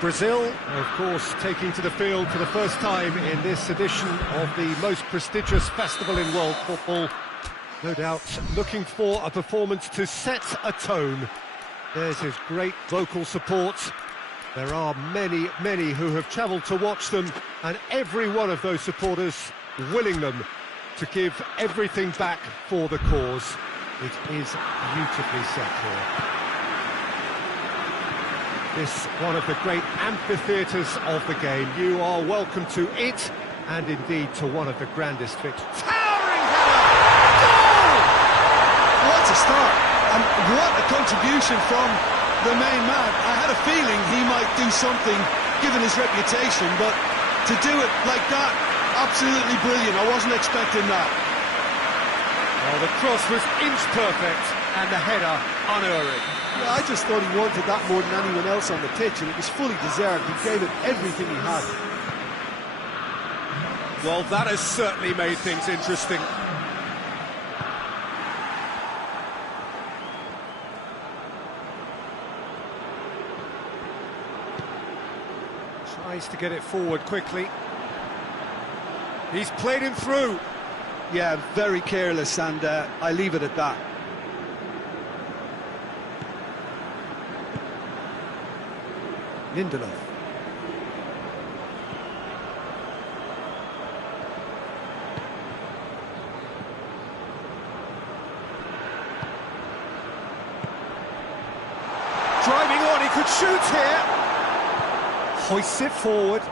Brazil, of course, taking to the field for the first time in this edition of the most prestigious festival in world football. No doubt looking for a performance to set a tone. There's his great vocal support. There are many, many who have travelled to watch them, and every one of those supporters willing them to give everything back for the cause. It is beautifully set here. This one of the great amphitheatres of the game. You are welcome to it, and indeed to one of the grandest victories. Towering header! Goal! What a start, and what a contribution from the main man. I had a feeling he might do something, given his reputation, but to do it like that, absolutely brilliant. I wasn't expecting that. Well, the cross was inch perfect, and the header unerring. Yeah, I just thought he wanted that more than anyone else on the pitch, and it was fully deserved. He gave it everything he had. Well, that has certainly made things interesting. Tries to get it forward quickly. He's played him through. Yeah, very careless, and I leave it at that. Lindelof. Driving on, he could shoot here. Hoists it forward.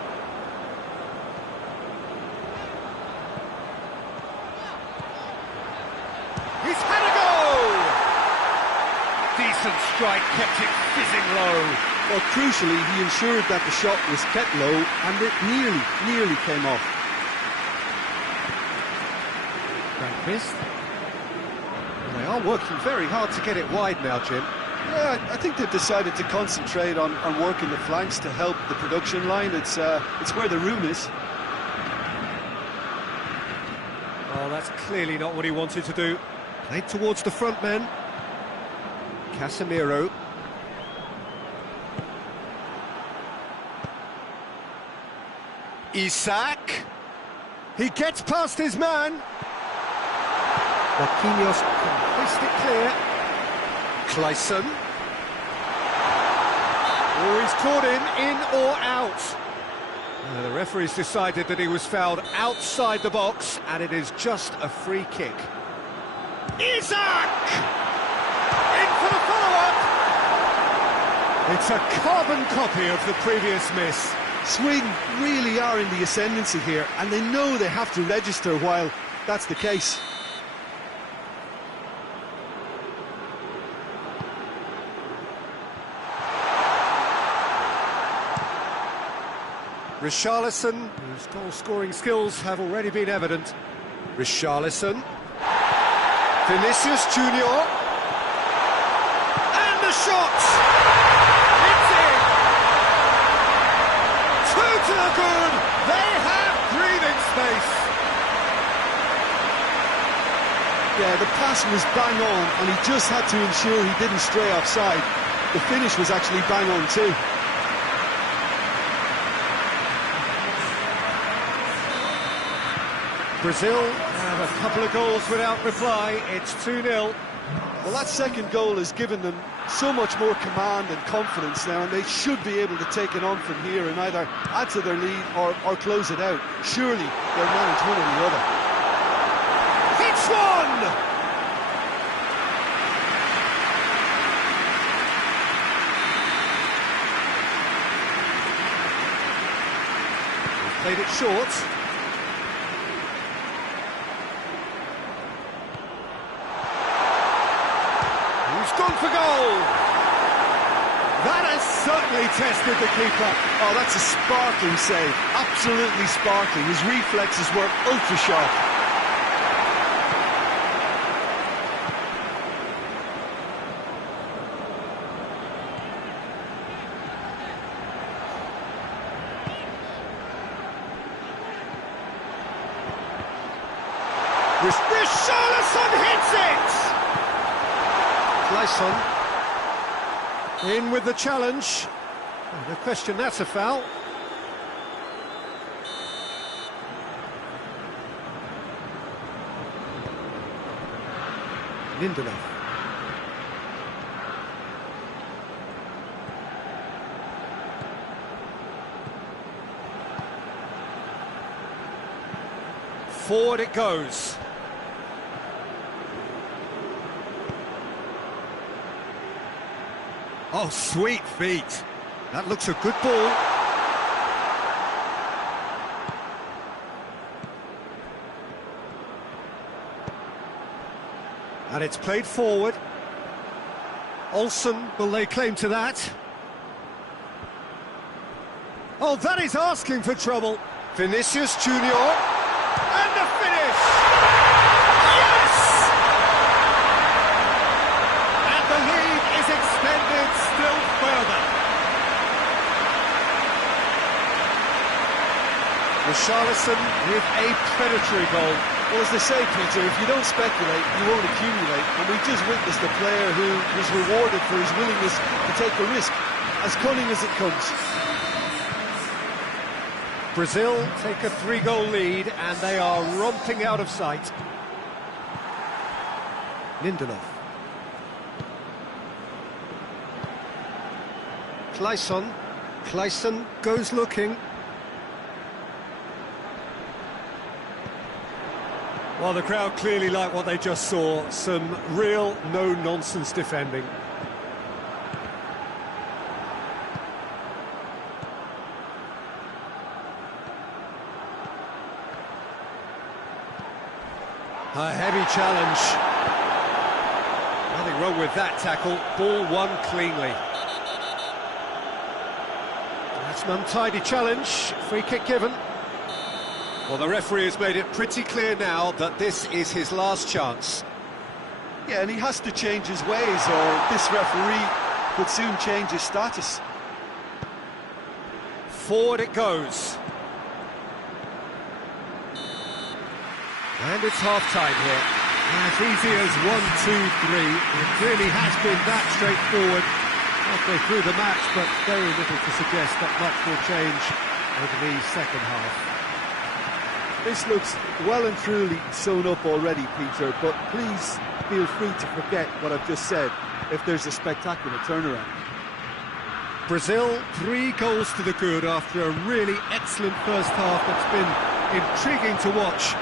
He's had a goal! Decent strike, kept it fizzing low. Well, crucially, he ensured that the shot was kept low, and it nearly came off. Frankfist. They are working very hard to get it wide now, Jim. Yeah, I think they've decided to concentrate on working the flanks to help the production line. It's where the room is. Oh, that's clearly not what he wanted to do. Played towards the front men. Casemiro. Isak. He gets past his man. Marquinhos can hoist it clear. Clayson. Oh, he's caught in or out. The referee's decided that he was fouled outside the box, and it is just a free kick. Isak! In for the follow-up! It's a carbon copy of the previous miss. Sweden really are in the ascendancy here, and they know they have to register while that's the case. Richarlison, whose goal-scoring skills have already been evident. Richarlison. Vinicius Junior. And the shot! It's in! Two to the good! They have breathing space! Yeah, the pass was bang on, and he just had to ensure he didn't stray offside. The finish was actually bang on too. Brazil have a couple of goals without reply. It's 2-0. Well, that second goal has given them so much more command and confidence now, and they should be able to take it on from here and either add to their lead or close it out. Surely they'll manage one or the other. Hits one! He's played it short. Gone for goal! That has certainly tested the keeper. Oh, that's a sparkling save. Absolutely sparkling. His reflexes were ultra sharp. Richarlison hits it! Clayson in with the challenge. No question, that's a foul. Lindelof. Forward it goes. Oh, sweet feet. That looks a good ball. And it's played forward. Olsen will lay claim to that. Oh, that is asking for trouble. Vinicius Junior. And the finish! Yes! And the lead is extended still further. Richarlison with a predatory goal. Well, as they say, Peter, if you don't speculate, you won't accumulate. And we just witnessed a player who was rewarded for his willingness to take a risk, as cunning as it comes. Brazil take a 3-goal lead, and they are romping out of sight. Lindelof. Clayson. Clayson goes looking. Well, the crowd clearly like what they just saw. Some real no-nonsense defending. A heavy challenge. Nothing wrong with that tackle. Ball won cleanly. That's an untidy challenge. Free kick given. Well, the referee has made it pretty clear now that this is his last chance. Yeah, and he has to change his ways, or this referee could soon change his status. Forward it goes. And it's half-time here. As easy as 1, 2, 3. It really has been that straightforward halfway through the match, but very little to suggest that much will change over the second half. This looks well and truly sewn up already, Peter, but please feel free to forget what I've just said if there's a spectacular turnaround. Brazil, 3 goals to the good after a really excellent first half that's been intriguing to watch.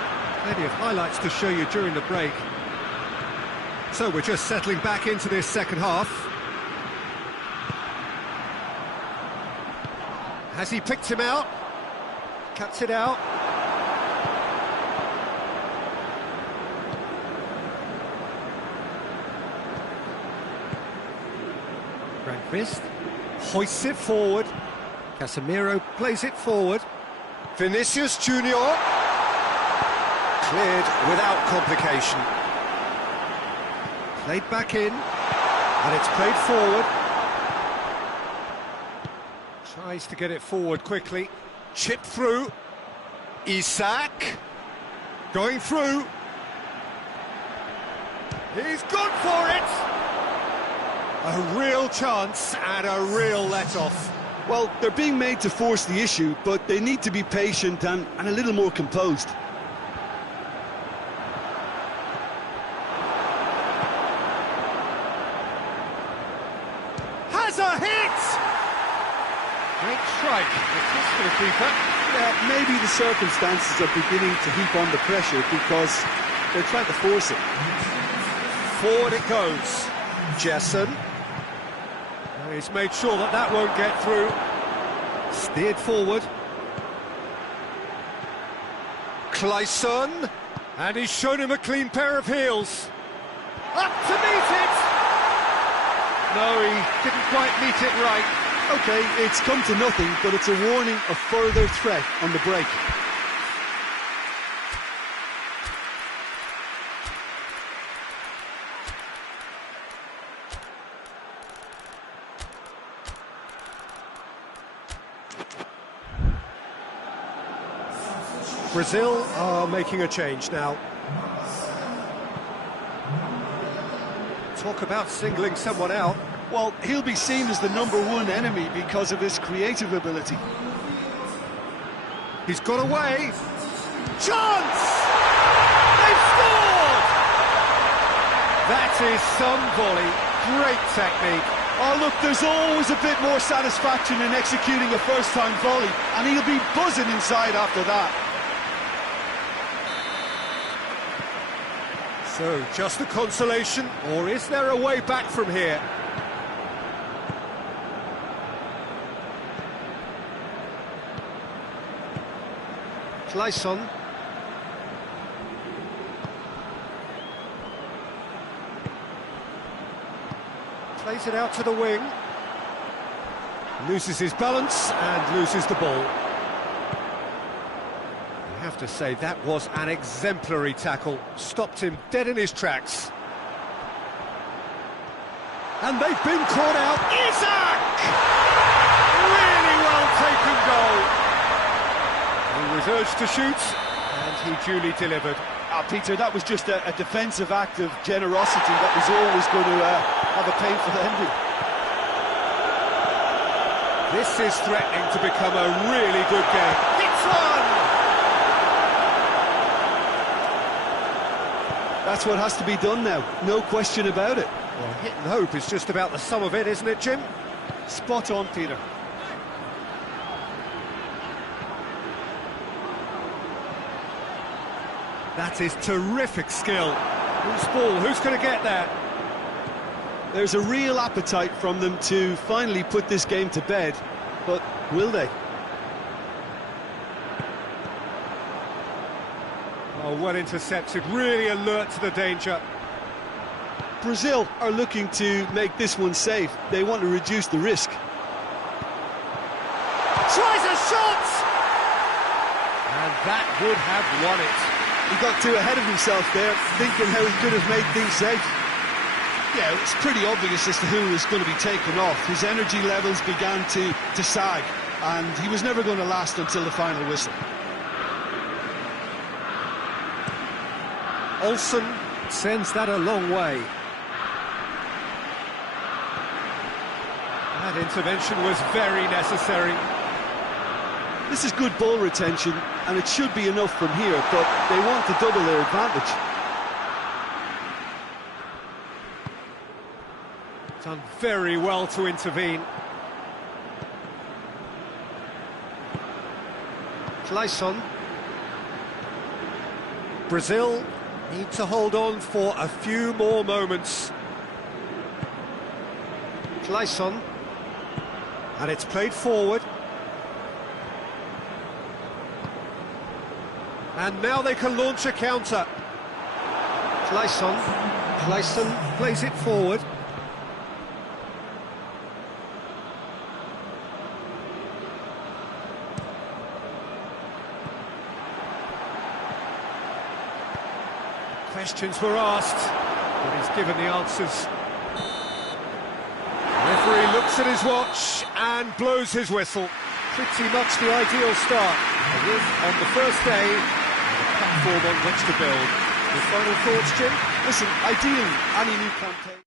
Plenty of highlights to show you during the break. So we're just settling back into this second half. Has he picked him out? Cuts it out. Grandfist hoists it forward. Casemiro plays it forward. Vinicius Junior. Cleared without complication. Played back in, and it's played forward. Tries to get it forward quickly. Chip through. Isak. Going through. He's gone for it! A real chance and a real let-off. Well, they're being made to force the issue, but they need to be patient and a little more composed. Has a hit! Great strike. It's for the keeper. Yeah, maybe the circumstances are beginning to heap on the pressure because they're trying to force it. Forward it goes. Jessen. He's made sure that that won't get through. Steered forward. Clayson. And he's shown him a clean pair of heels. Up to meet it! No, he didn't quite meet it right. OK, it's come to nothing, but it's a warning of further threat on the break. Brazil are making a change now. Talk about singling someone out. Well, he'll be seen as the #1 enemy because of his creative ability. He's got away. Chance! They've scored! That is some volley. Great technique. Oh, look, there's always a bit more satisfaction in executing a first-time volley, and he'll be buzzing inside after that. So, just a consolation, or is there a way back from here? Clayson. Plays it out to the wing. Loses his balance and loses the ball. I have to say, that was an exemplary tackle. Stopped him dead in his tracks. And they've been caught out. Isaac! Really well taken goal. He was urged to shoot, and he duly delivered. Peter, that was just a defensive act of generosity that was always going to have a painful ending. This is threatening to become a really good game. It's on! That's what has to be done now, no question about it. Well, hit and hope is just about the sum of it, isn't it, Jim? Spot on, Peter. That is terrific skill. Who's ball? Who's going to get there? There's a real appetite from them to finally put this game to bed, but will they? Oh, well intercepted, really alert to the danger. Brazil are looking to make this one safe. They want to reduce the risk. Tries a shot! And that would have won it. He got too ahead of himself there, thinking how he could have made things safe. Yeah, it's pretty obvious as to who was going to be taken off. His energy levels began to sag, and he was never going to last until the final whistle. Olsen sends that a long way. That intervention was very necessary. This is good ball retention, and it should be enough from here, but they want to double their advantage. Done very well to intervene. Clayson. Brazil need to hold on for a few more moments. Clayson. And it's played forward. And now they can launch a counter. Clayson plays it forward. Questions were asked, but he's given the answers. Referee looks at his watch and blows his whistle. Pretty much the ideal start. A win on the first day, and a platform on which to build. Your final thoughts, Jim? Listen, ideally, any new campaign...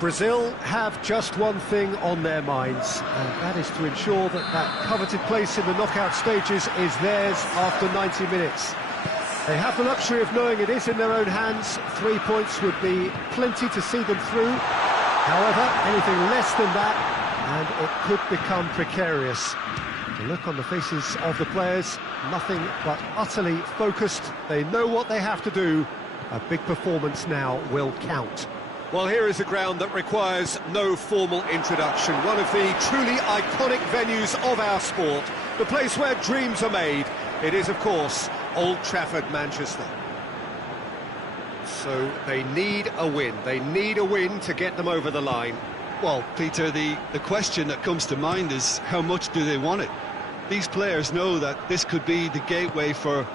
Brazil have just one thing on their minds, and that is to ensure that that coveted place in the knockout stages is theirs after 90 minutes. They have the luxury of knowing it is in their own hands. 3 points would be plenty to see them through. However, anything less than that, and it could become precarious. The look on the faces of the players, nothing but utterly focused. They know what they have to do. A big performance now will count. Well, here is a ground that requires no formal introduction. One of the truly iconic venues of our sport. The place where dreams are made. It is, of course, Old Trafford, Manchester. So they need a win. They need a win to get them over the line. Well, Peter, the question that comes to mind is how much do they want it? These players know that this could be the gateway for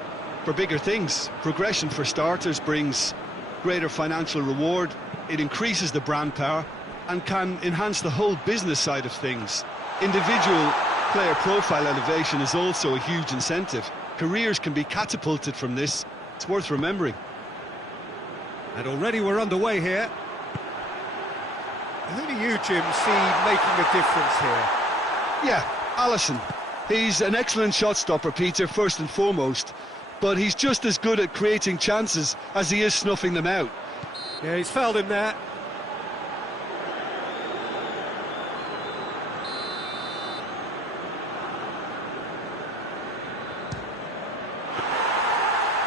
bigger things. Progression, for starters, brings greater financial reward. It increases the brand power and can enhance the whole business side of things. Individual player profile elevation is also a huge incentive. Careers can be catapulted from this. It's worth remembering. And already we're underway here. Who do you, Jim, see making a difference here? Yeah, Alisson. He's an excellent shot stopper, Peter, first and foremost. But he's just as good at creating chances as he is snuffing them out. Yeah, he's fouled him there.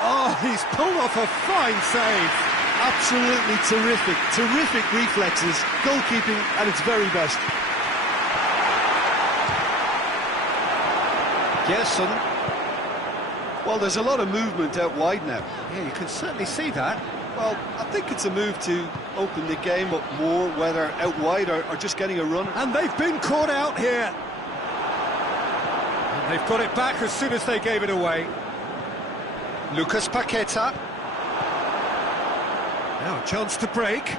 Oh, he's pulled off a fine save. Absolutely terrific, terrific reflexes, goalkeeping at its very best. Gerson. Well, there's a lot of movement out wide now. Yeah, you can certainly see that. Well, I think it's a move to open the game up more, whether out wide or just getting a run. And they've been caught out here. And they've got it back as soon as they gave it away. Lucas Paqueta. Now a chance to break.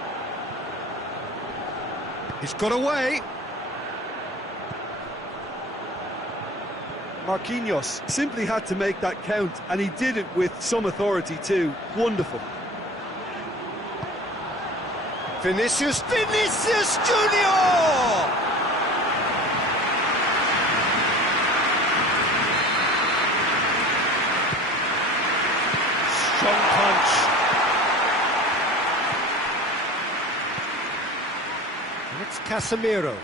He's got away. Marquinhos simply had to make that count, and he did it with some authority too. Wonderful. Vinicius Junior! Strong punch. And it's Casemiro.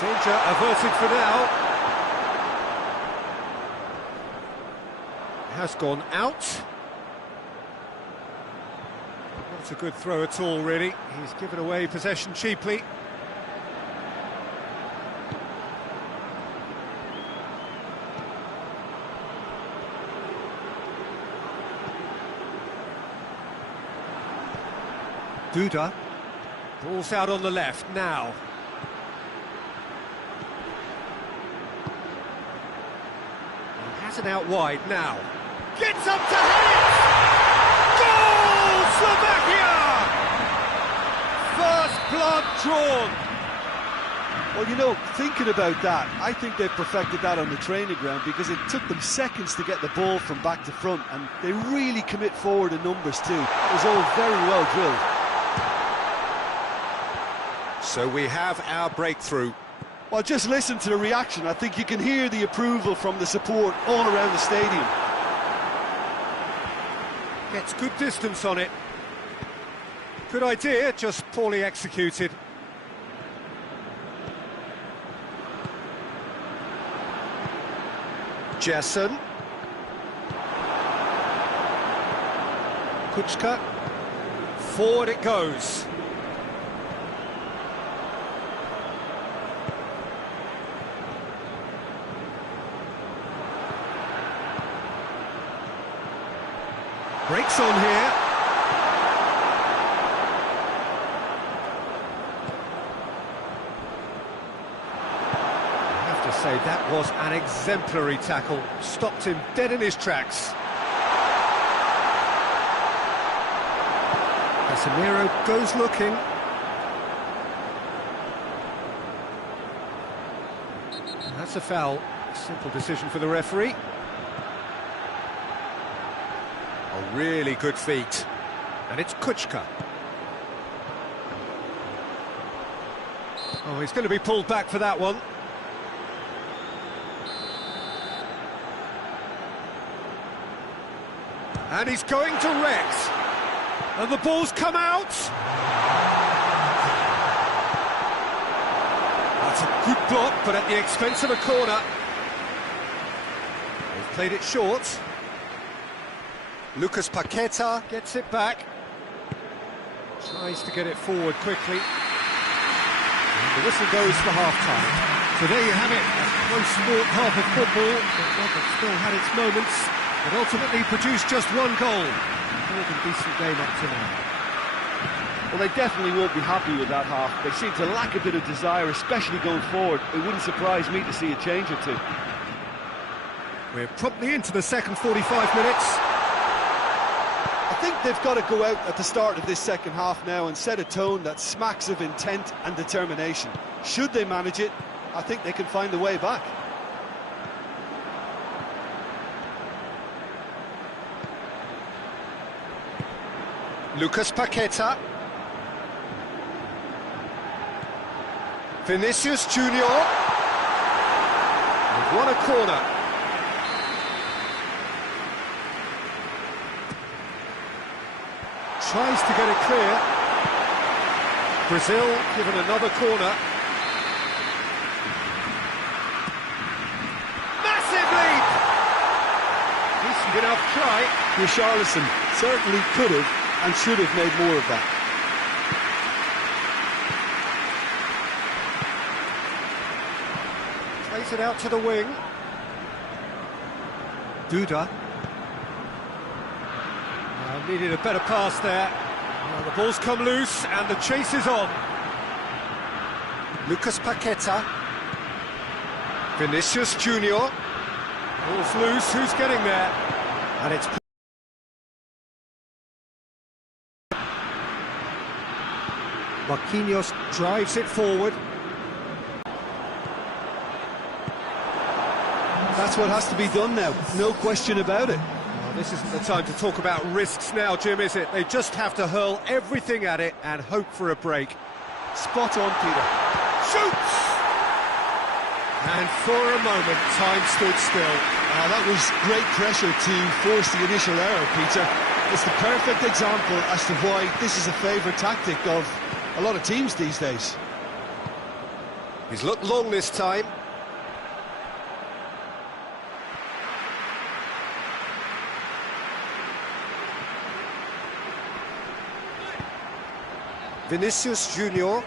Danger averted for now. Has gone out. Not a good throw at all, really. He's given away possession cheaply. Duda. Ball's out on the left now. Has it out wide now. Gets up to head it! Goal, Slovakia! First blood drawn. Well, you know, thinking about that, I think they've perfected that on the training ground because it took them seconds to get the ball from back to front, and they really commit forward in numbers too. It was all very well drilled. So we have our breakthrough. Well, just listen to the reaction. I think you can hear the approval from the support all around the stadium. Gets good distance on it. Good idea, just poorly executed. Gerson. Kuczka. Forward it goes. Breaks on here. I have to say, that was an exemplary tackle. Stopped him dead in his tracks. Casemiro goes looking. That's a foul. Simple decision for the referee. A really good feat. And it's Kuchka. Oh, he's going to be pulled back for that one. And he's going direct. And the ball's come out. That's a good block, but at the expense of a corner. They've played it short. Lucas Paqueta gets it back. Tries to get it forward quickly. And the whistle goes for half-time. So there you have it, a close-sport half of football, but one that still had its moments, but ultimately produced just one goal. A decent game up to now. Well, they definitely won't be happy with that half. They seem to lack a bit of desire, especially going forward. It wouldn't surprise me to see a change or two. We're promptly into the second 45 minutes. I think they've got to go out at the start of this second half now and set a tone that smacks of intent and determination. Should they manage it, I think they can find a way back. Lucas Paqueta. Vinicius Junior. They've won a corner. Tries to get it clear. Brazil given another corner. Massive lead! Decent enough try. Richarlison certainly could have and should have made more of that. Plays it out to the wing. Duda. Needed a better pass there. The ball's come loose and the chase is on. Lucas Paqueta. Vinicius Junior. Ball's loose, who's getting there? And it's... Marquinhos drives it forward. That's what has to be done now, no question about it. Well, this isn't the time to talk about risks now, Jim, is it? They just have to hurl everything at it and hope for a break. Spot on, Peter. Shoots! And for a moment, time stood still. That was great pressure to force the initial error, Peter. It's the perfect example as to why this is a favourite tactic of a lot of teams these days. He's looked long this time. Vinicius Junior.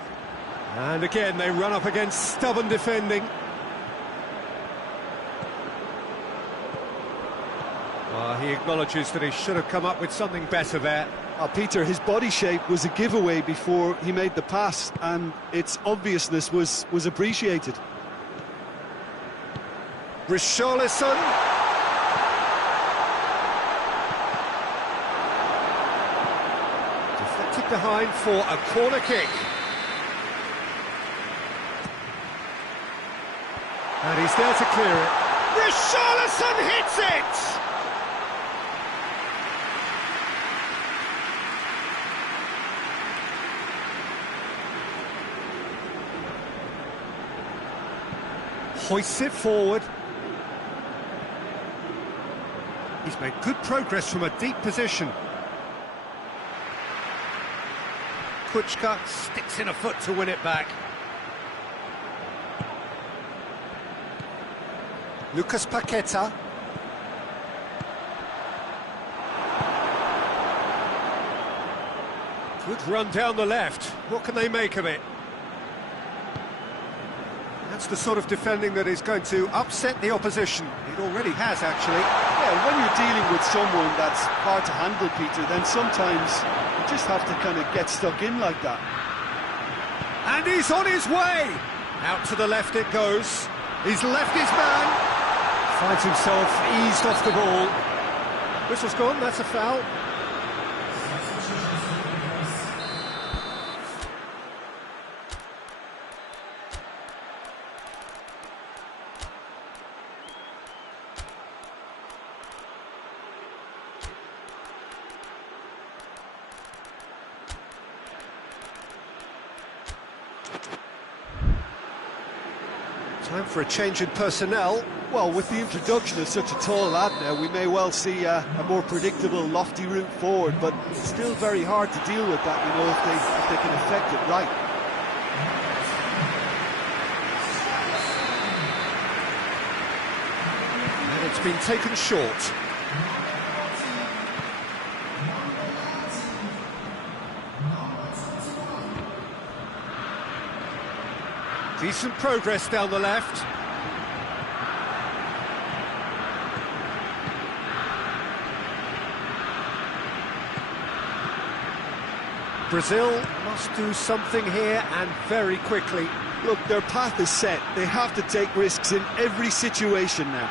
And again, they run up against stubborn defending. He acknowledges that he should have come up with something better there. Peter, his body shape was a giveaway before he made the pass, and its obviousness was appreciated. Richarlison. Deflected behind for a corner kick. And he's there to clear it. Richarlison hits it! Hoists it forward. He's made good progress from a deep position. Kuchka sticks in a foot to win it back. Lucas Paqueta. Good run down the left. What can they make of it? That's the sort of defending that is going to upset the opposition. It already has, actually. Yeah, when you're dealing with someone that's hard to handle, Peter, then sometimes you just have to kind of get stuck in like that. And he's on his way! Out to the left it goes. He's left his man. Finds himself eased off the ball. Whistle's gone, that's a foul. Time for a change in personnel. Well, with the introduction of such a tall lad now, we may well see a more predictable, lofty route forward, but it's still very hard to deal with that, you know, if they can affect it right. And it's been taken short. Decent progress down the left. Brazil must do something here, and very quickly. Look, their path is set. They have to take risks in every situation now.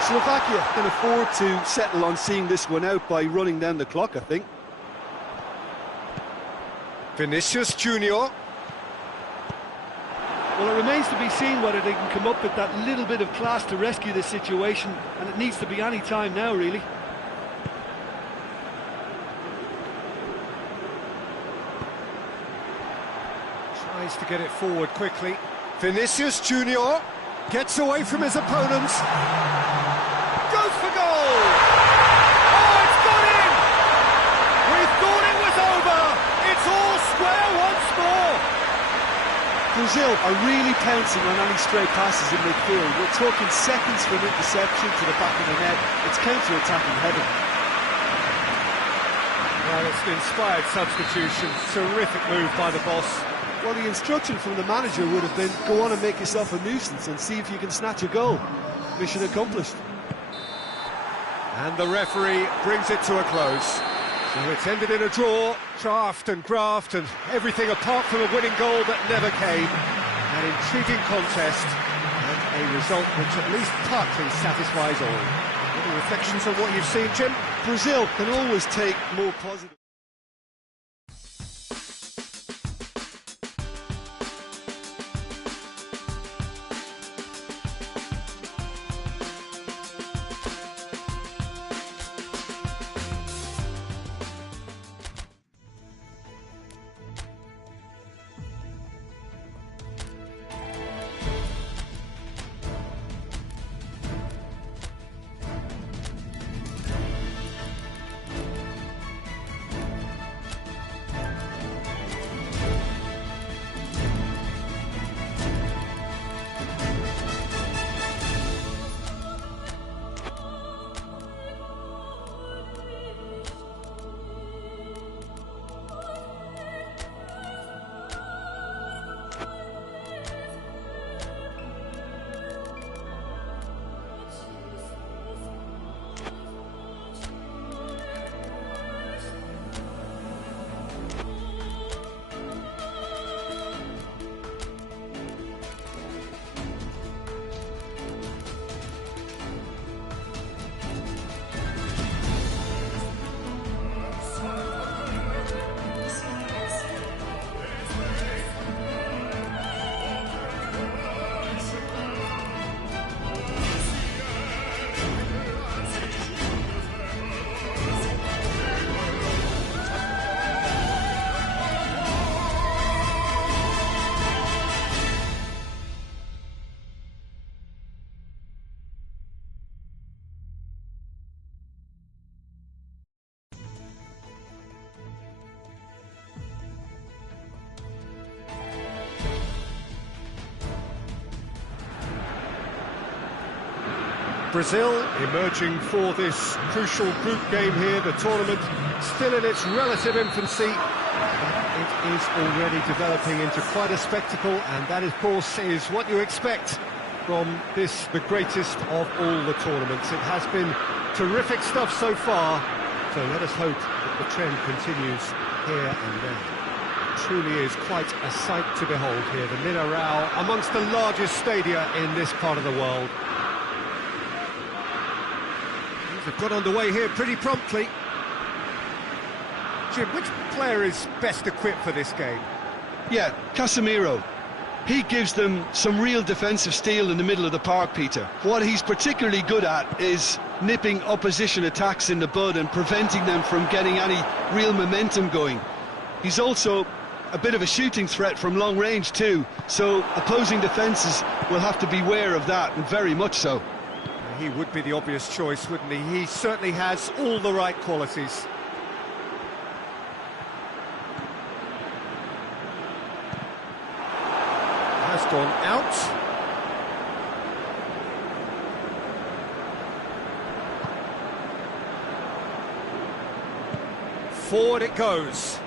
Slovakia can afford to settle on seeing this one out by running down the clock, I think. Vinicius Junior. Well, it remains to be seen whether they can come up with that little bit of class to rescue this situation, and it needs to be any time now, really. Tries to get it forward quickly. Vinicius Junior gets away from his opponent. Goes for goal! Oh, it's gone in! We thought it was over! It's all square once more! Brazil are really pouncing on any stray passes in midfield. We're talking seconds from interception to the back of the net. It's counter-attacking heaven. Well, it's an inspired substitution. Terrific move by the boss. Well, the instruction from the manager would have been, go on and make yourself a nuisance and see if you can snatch a goal. Mission accomplished. And the referee brings it to a close. So it's ended in a draw, draft and graft and everything apart from a winning goal that never came. An intriguing contest and a result which at least partly satisfies all. Any reflections on what you've seen, Jim? Brazil can always take more positive. Brazil emerging for this crucial group game here, the tournament still in its relative infancy. It is already developing into quite a spectacle, and that, of course, is what you expect from this, the greatest of all the tournaments. It has been terrific stuff so far, so let us hope that the trend continues here and there. It truly is quite a sight to behold here, the Mineirão, amongst the largest stadia in this part of the world. They've got underway here pretty promptly. Jim, which player is best equipped for this game? Yeah, Casemiro. He gives them some real defensive steel in the middle of the park, Peter. What he's particularly good at is nipping opposition attacks in the bud and preventing them from getting any real momentum going. He's also a bit of a shooting threat from long range too, so opposing defences will have to beware of that, and very much so. He would be the obvious choice, wouldn't he? He certainly has all the right qualities. Has gone out. Forward it goes.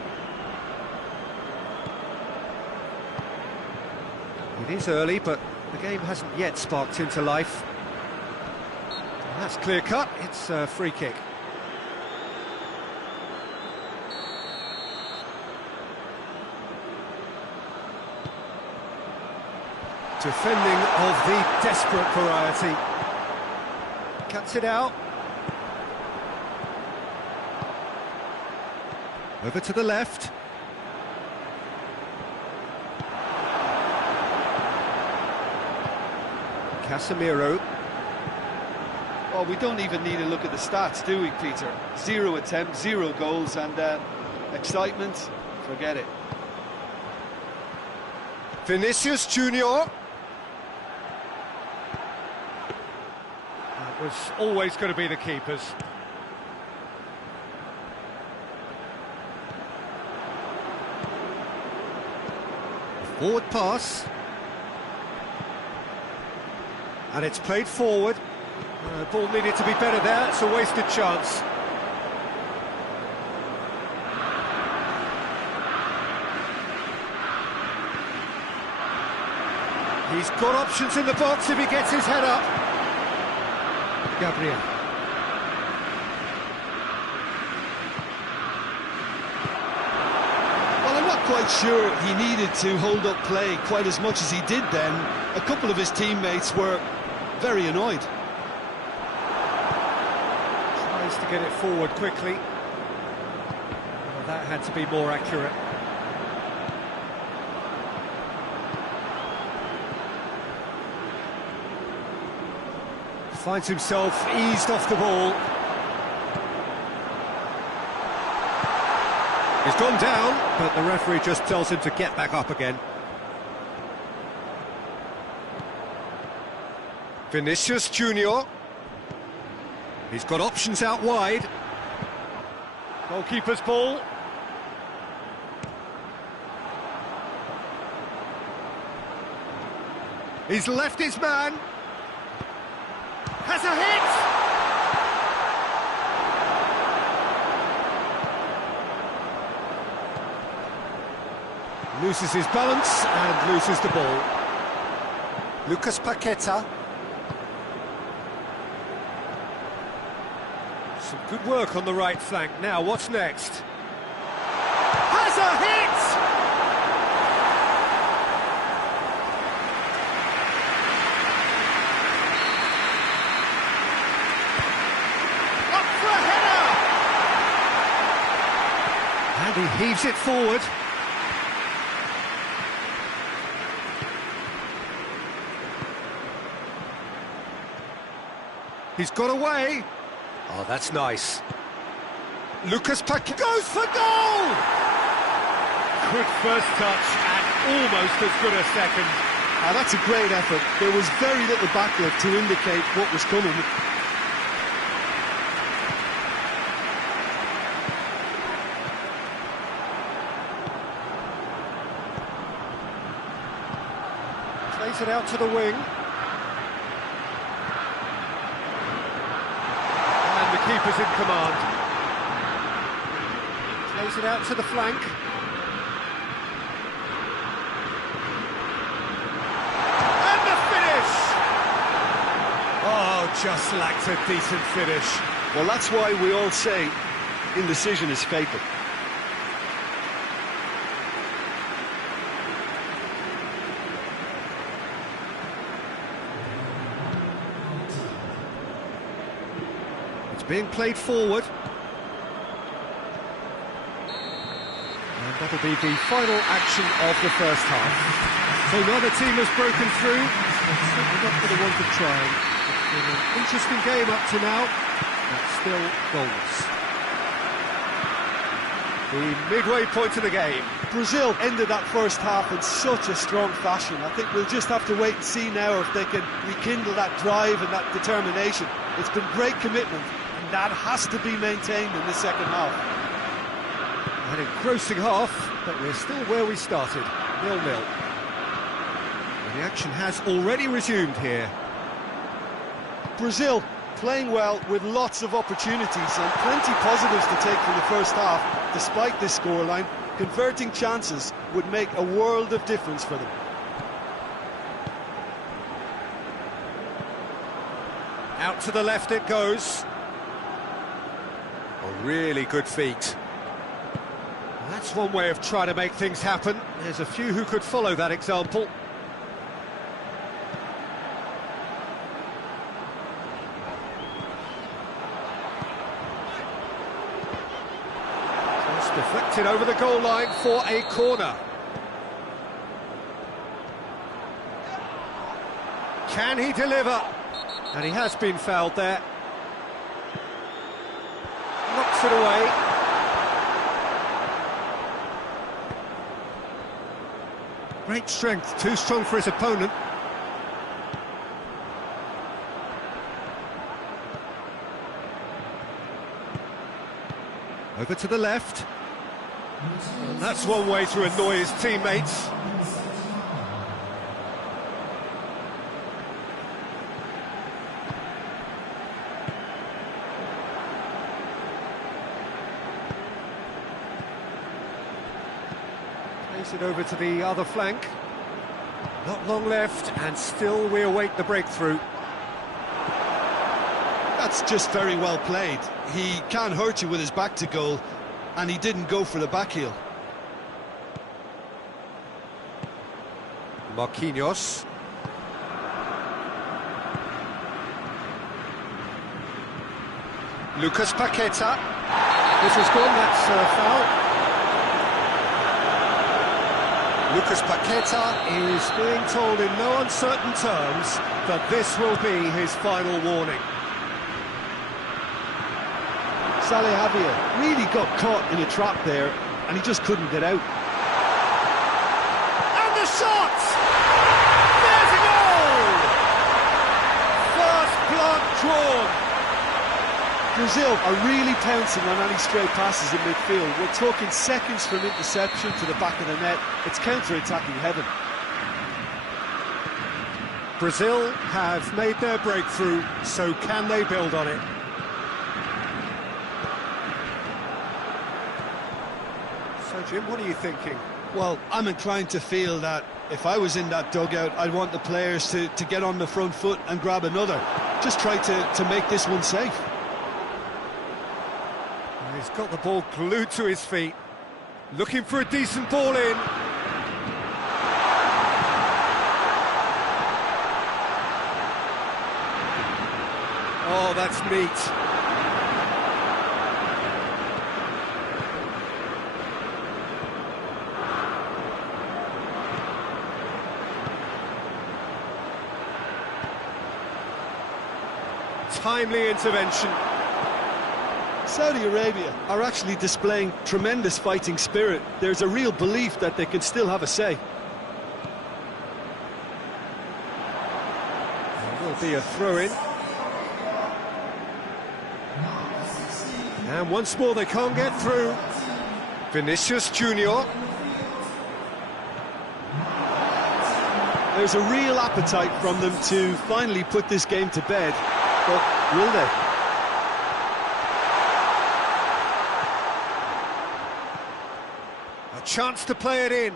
It is early, but the game hasn't yet sparked into life. And that's clear cut, it's a free kick. Defending of the desperate variety. Cuts it out. Over to the left. Casemiro. Well, we don't even need to look at the stats, do we, Peter? 0 attempts, 0 goals, and excitement, forget it. Vinicius Junior. That was always going to be the keeper's. Forward pass. And it's played forward. Ball needed to be better there, it's a wasted chance. He's got options in the box if he gets his head up. Gabriel. Well, I'm not quite sure he needed to hold up play quite as much as he did then. A couple of his teammates were very annoyed. Tries to get it forward quickly. Well, that had to be more accurate. Finds himself eased off the ball. He's gone down, but the referee just tells him to get back up again. Vinicius Junior. He's got options out wide. Goalkeeper's ball. He's left his man. Has a hit! Loses his balance and loses the ball. Lucas Paqueta. Some good work on the right flank. Now, what's next? Has a hit! Up for a header! And he heaves it forward. He's got away. Oh, that's nice. Lucas Paqueta goes for goal! Good first touch and almost as good a second. That's a great effort. There was very little backup to indicate what was coming. Plays it out to the wing. Keeper's in command. Plays it out to the flank. And the finish! Oh, just lacked a decent finish. Well, that's why we all say indecision is fatal. Being played forward. And that'll be the final action of the first half. So neither team has broken through. They're not going to want to try. It's been an interesting game up to now, but still goals. The midway point of the game. Brazil ended that first half in such a strong fashion. I think we'll just have to wait and see now if they can rekindle that drive and that determination. It's been great commitment, and that has to be maintained in the second half. An engrossing half, but we're still where we started, 0-0. And the action has already resumed here. Brazil playing well with lots of opportunities and plenty positives to take from the first half. Despite this scoreline, converting chances would make a world of difference for them. Out to the left it goes. A really good feat. That's one way of trying to make things happen. There's a few who could follow that example. Just deflected over the goal line for a corner. Can he deliver? And he has been fouled there. Knocks it away. Great strength, too strong for his opponent. Over to the left. And that's one way to annoy his teammates. Plays it over to the other flank. Not long left, and still we await the breakthrough. That's just very well played. He can hurt you with his back to goal, and he didn't go for the back heel. Marquinhos. Lucas Paqueta. This is gone, that's a foul. Lucas Paqueta is being told in no uncertain terms that this will be his final warning. Javier really got caught in a trap there, and he just couldn't get out. And the shot! There's a goal! First blood drawn. Brazil are really pouncing on any stray passes in midfield. We're talking seconds from interception to the back of the net. It's counter-attacking heaven. Brazil have made their breakthrough, so can they build on it? So, Jim, what are you thinking? Well, I'm inclined to feel that if I was in that dugout, I'd want the players to get on the front foot and grab another. Just try to make this one safe. He's got the ball glued to his feet, looking for a decent ball in. Oh, that's neat. Timely intervention. Saudi Arabia are actually displaying tremendous fighting spirit. There's a real belief that they can still have a say. There will be a throw-in. And once more they can't get through. Vinicius Junior. There's a real appetite from them to finally put this game to bed, but will they? A chance to play it in.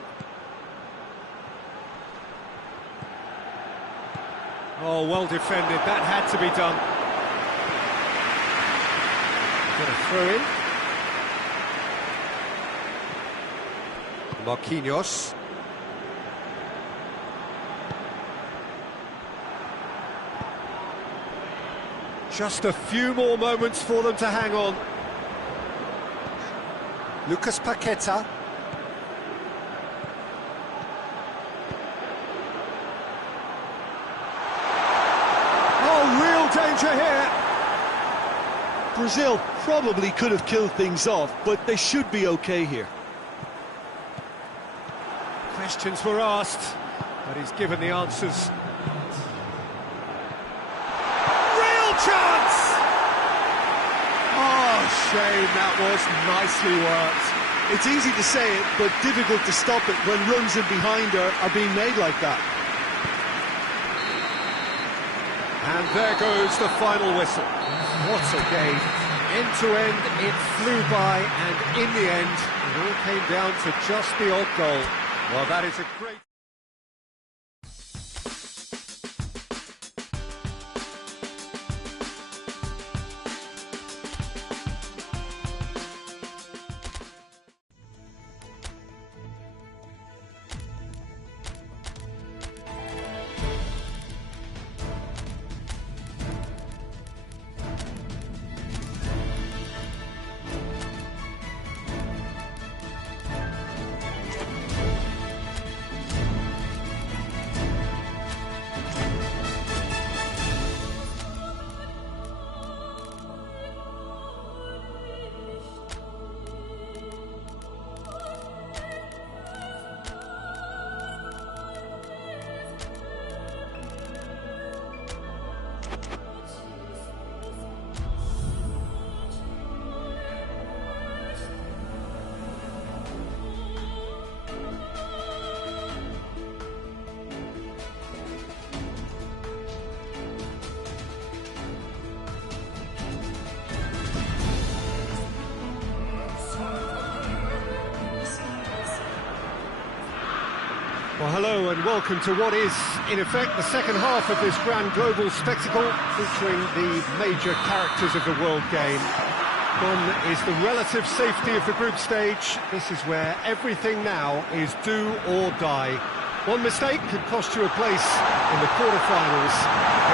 Oh, well defended. That had to be done. Got a throw in. Marquinhos. Just a few more moments for them to hang on. Lucas Paqueta. Oh, real danger here. Brazil probably could have killed things off, but they should be okay here. Questions were asked, but he's given the answers. Real chance! Oh, shame, that was nicely worked. It's easy to say it, but difficult to stop it when runs in behind are being made like that. And there goes the final whistle. What a game. End to end, it flew by, and in the end, it all came down to just the odd goal. Well, that is a great... Well, hello and welcome to what is, in effect, the second half of this grand global spectacle featuring the major characters of the world game. One is the relative safety of the group stage. This is where everything now is do or die. One mistake could cost you a place in the quarter-finals.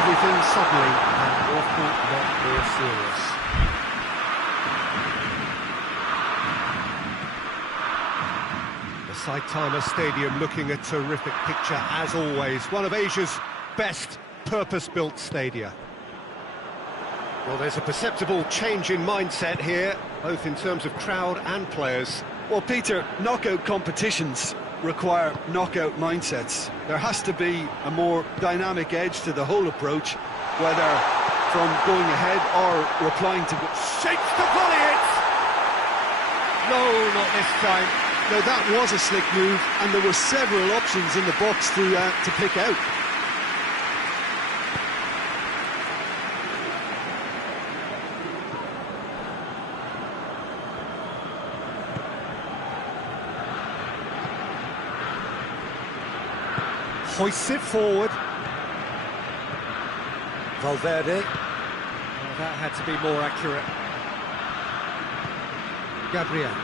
Everything suddenly an awful lot more serious. Saitama Stadium looking a terrific picture as always. One of Asia's best purpose-built stadia. Well, there's a perceptible change in mindset here, both in terms of crowd and players. Well, Peter, knockout competitions require knockout mindsets. There has to be a more dynamic edge to the whole approach, whether from going ahead or replying to... Shapes to volley it! No, not this time. Now, that was a slick move, and there were several options in the box to pick out. Hoists it forward. Valverde. Well, that had to be more accurate. Gabriel.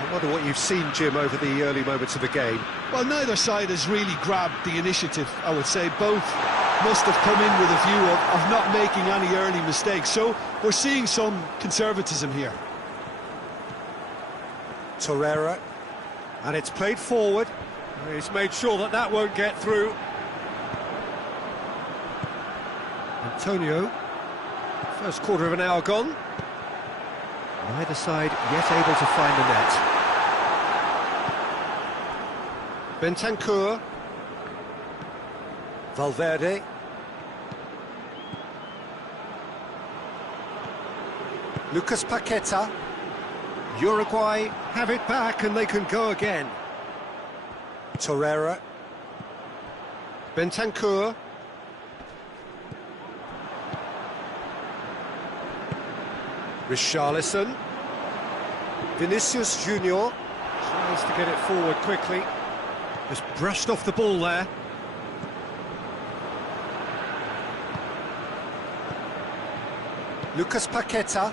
I wonder what you've seen, Jim, over the early moments of the game. Well, neither side has really grabbed the initiative, I would say. Both must have come in with a view of not making any early mistakes. So we're seeing some conservatism here. Torreira. And it's played forward. He's made sure that that won't get through. Antonio. First quarter of an hour gone. Neither side yet able to find the net. Bentancur. Valverde. Lucas Paqueta. Uruguay have it back and they can go again. Torreira. Bentancur. Richarlison. Vinicius Junior tries to get it forward quickly. Just brushed off the ball there. Lucas Paqueta.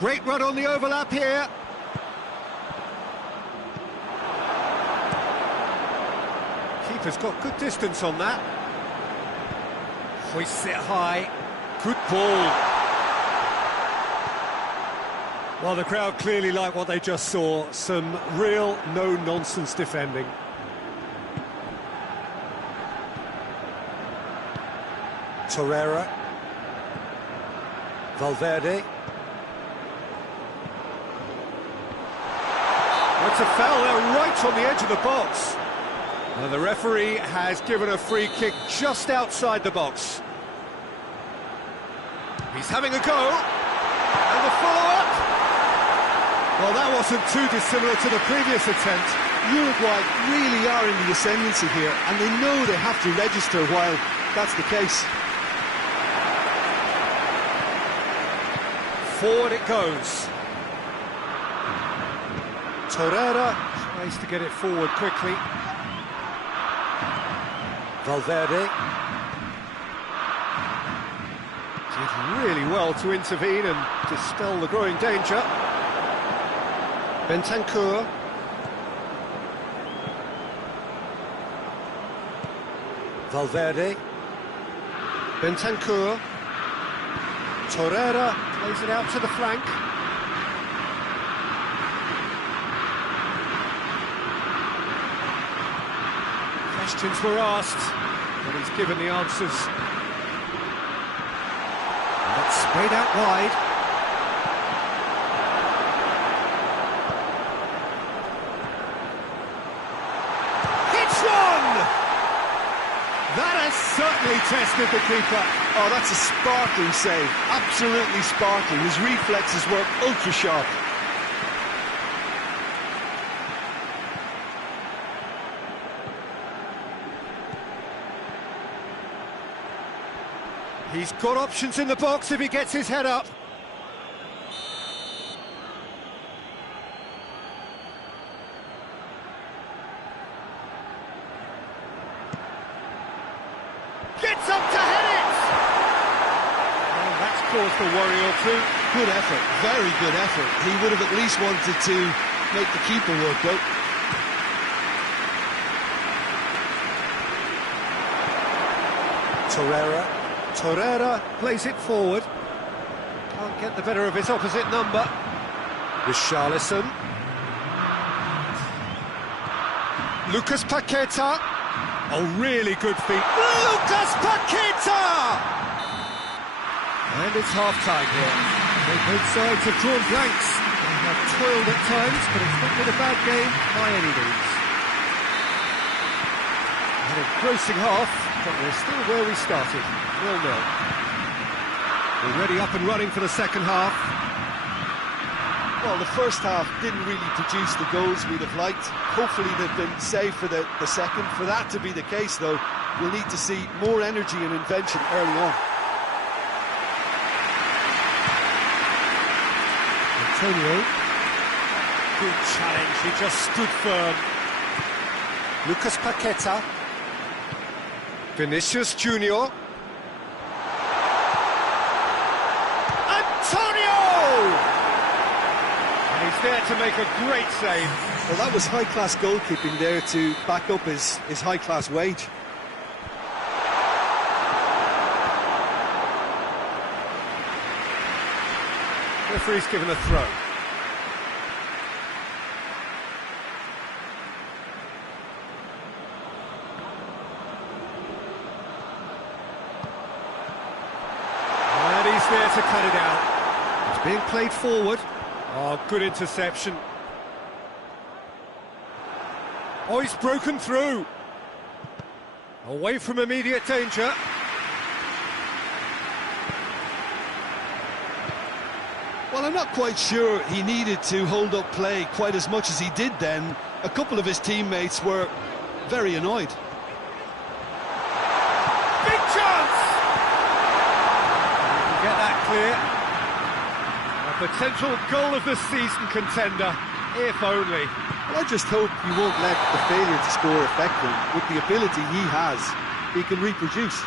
Great run on the overlap here. Keeper's got good distance on that. Hoists it high. Good ball. Well, the crowd clearly like what they just saw. Some real no-nonsense defending. Torreira. Valverde. It's a foul there right on the edge of the box. Well, the referee has given a free kick just outside the box. He's having a go. And the follow-up. Well, that wasn't too dissimilar to the previous attempt. Uruguay really are in the ascendancy here, and they know they have to register while that's the case. Forward it goes. Torreira tries to get it forward quickly. Valverde did really well to intervene and dispel the growing danger. Bentancur. Valverde. Bentancur. Torreira plays it out to the flank. Questions were asked, but he's given the answers. And it's sprayed out wide. Hits one! That has certainly tested the keeper. Oh, that's a sparkling save, absolutely sparkling. His reflexes were ultra sharp. He's got options in the box if he gets his head up. Gets up to head it! Well, that's caused a worry or two. Good effort, very good effort. He would have at least wanted to make the keeper work out. Torreira plays it forward. Can't get the better of his opposite number. Richarlison. Lucas Paqueta. Oh, really good feet. Lucas Paqueta! And it's half-time here. Both sides have drawn blanks. They have toiled at times, but it's not been a bad game by any means. An engrossing half, but we're still where we started, 0-0. Already up and running for the second half. Well, the first half didn't really produce the goals we'd have liked. Hopefully they've been saved for the second. For that to be the case, though, we'll need to see more energy and invention early on. Antonio. Good challenge, he just stood firm. Lucas Paqueta. Vinicius Junior. Antonio! And he's there to make a great save. Well, that was high-class goalkeeping there to back up his high-class wage. Referee's given a throw. And he's there to cut it out. It's being played forward. Oh, good interception. Oh, he's broken through. Away from immediate danger. Well, I'm not quite sure he needed to hold up play quite as much as he did then. A couple of his teammates were very annoyed. Big chance! You can get that clear. A potential goal of the season contender, if only. Well, I just hope he won't let the failure to score affect him. With the ability he has, he can reproduce.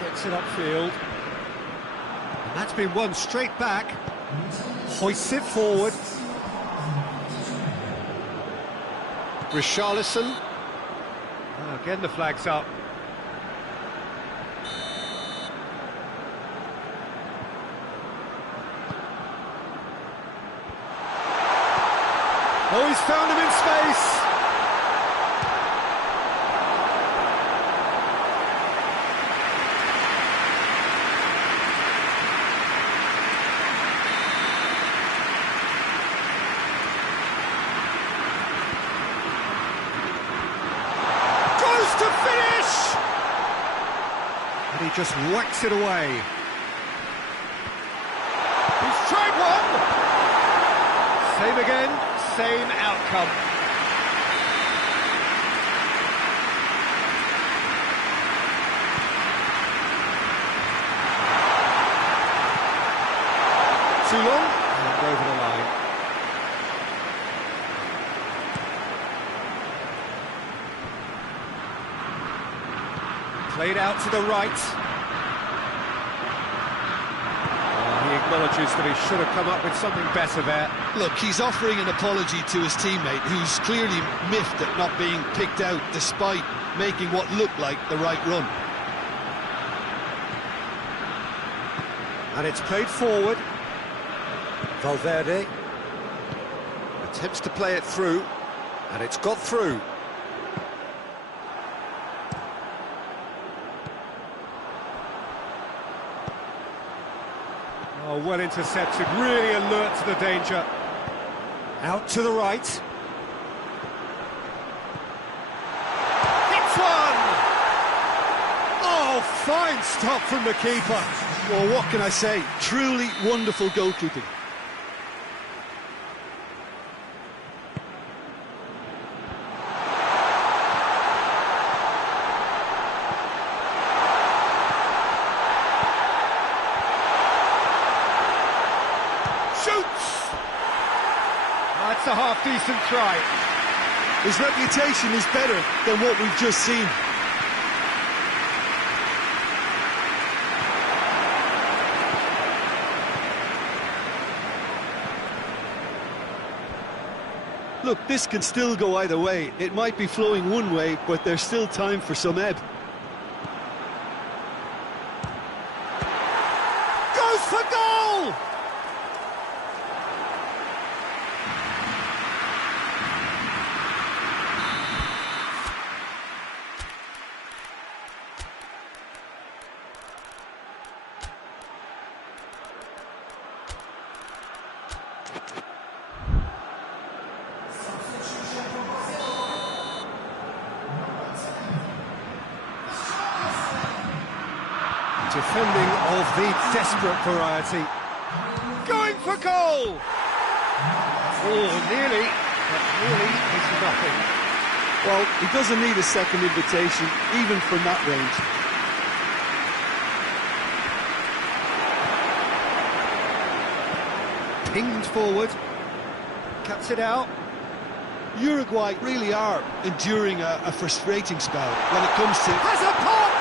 Gets it upfield. And that's been won straight back. Hoists it forward. Richarlison. Oh, again the flag's up. Oh, he's found him in space. just whacks it away. He's tried one! Same again, same outcome. Too long, and over the line. Played out to the right. He acknowledges that he should have come up with something better there. Look, he's offering an apology to his teammate, who's clearly miffed at not being picked out despite making what looked like the right run. And it's played forward. Valverde attempts to play it through, and it's got through. Oh, well intercepted, really alert to the danger. Out to the right. Hits one! Oh, fine stop from the keeper. Well, what can I say? Truly wonderful goalkeeping. Shoots! That's a half-decent try. His reputation is better than what we've just seen. Look, this can still go either way. It might be flowing one way, but there's still time for some ebb. Goes for goal! Defending of the desperate variety. Going for goal! Oh, nearly, but nearly is nothing. Well, he doesn't need a second invitation, even from that range. Pinged forward. Cuts it out. Uruguay really are enduring a frustrating spell when it comes to... Has a pop!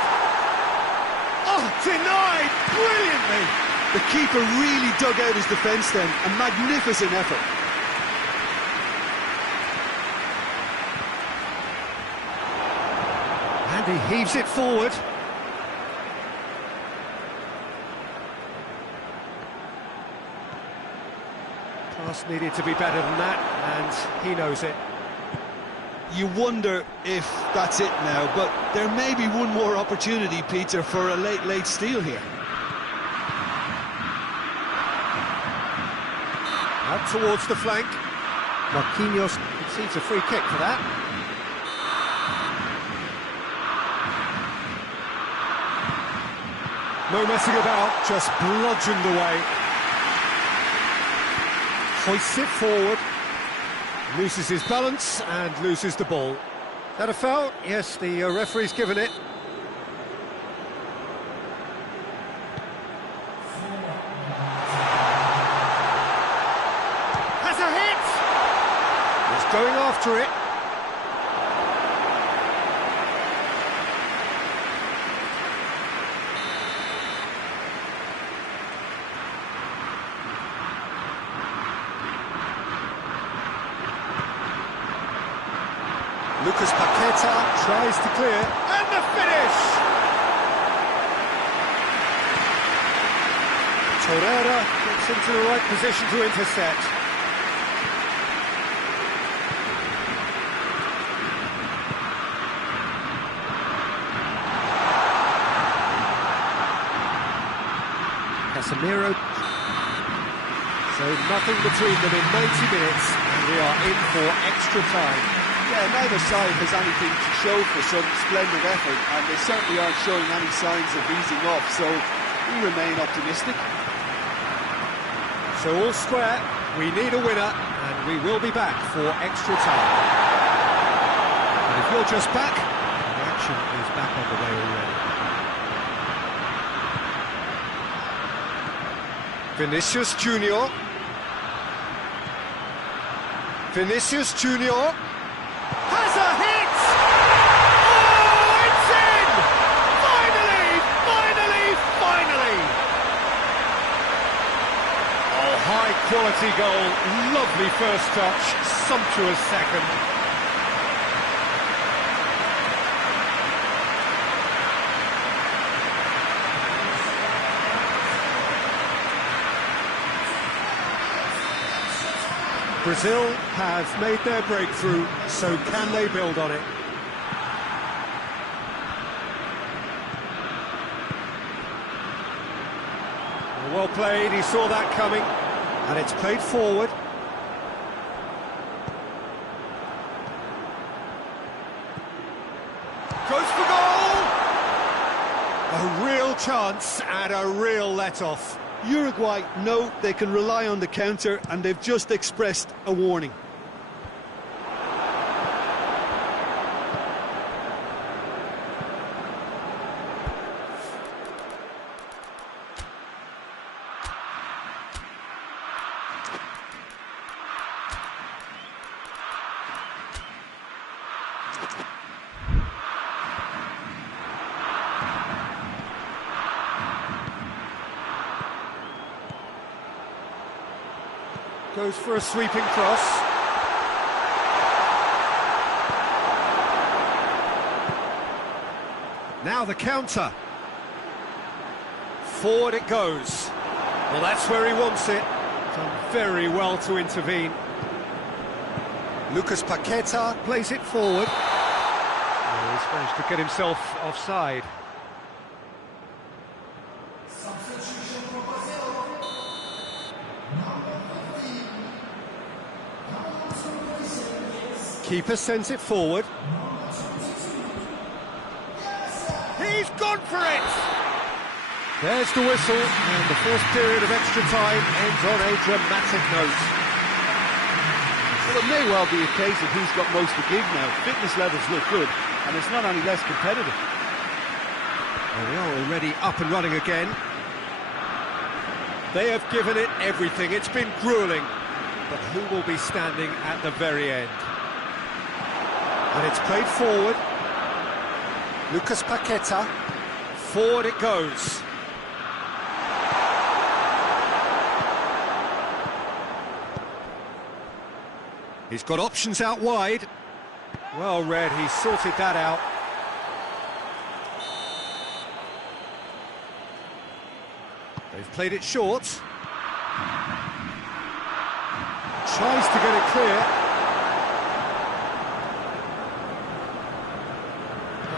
Oh, denied brilliantly! The keeper really dug out his defence then, a magnificent effort. And he heaves it forward. Pass needed to be better than that, and he knows it. You wonder if that's it now, but there may be one more opportunity, Peter, for a late steal here. Out towards the flank. Marquinhos concedes a free kick for that. No messing about, just bludgeoned away. Hoists it forward. Loses his balance and loses the ball. Is that a foul? Yes, the referee's given it. Has a hit! He's going after it. Lucas Paqueta tries to clear, and the finish! Torreira gets into the right position to intercept. Casemiro. So nothing between them in 90 minutes, and we are in for extra time. Yeah, neither side has anything to show for some splendid effort, and they certainly aren't showing any signs of easing off, so we remain optimistic. So all square, we need a winner, and we will be back for extra time. And if you're just back, the action is back on the way already. Vinicius Junior. Vinicius Junior has a hit! Oh, it's in! Finally, finally, finally! Oh, high quality goal, lovely first touch, sumptuous second. Brazil have made their breakthrough, so can they build on it? Well played, he saw that coming, and it's played forward. Goes for goal! A real chance and a real let-off. Uruguay know they can rely on the counter, and they've just expressed a warning. Goes for a sweeping cross. Now the counter. Forward it goes. Well, that's where he wants it. Done very well to intervene. Lucas Paqueta plays it forward. Oh, he's managed to get himself offside. Keeper sends it forward. He's gone for it! There's the whistle, and the first period of extra time ends on a dramatic note. Well, it may well be a case of who's got most to give now. Fitness levels look good, and it's not any less competitive. Well, they are already up and running again. They have given it everything. It's been gruelling. But who will be standing at the very end? And it's played forward. Lucas Paqueta. Forward it goes. He's got options out wide. Well read, he sorted that out. They've played it short. Tries to get it clear.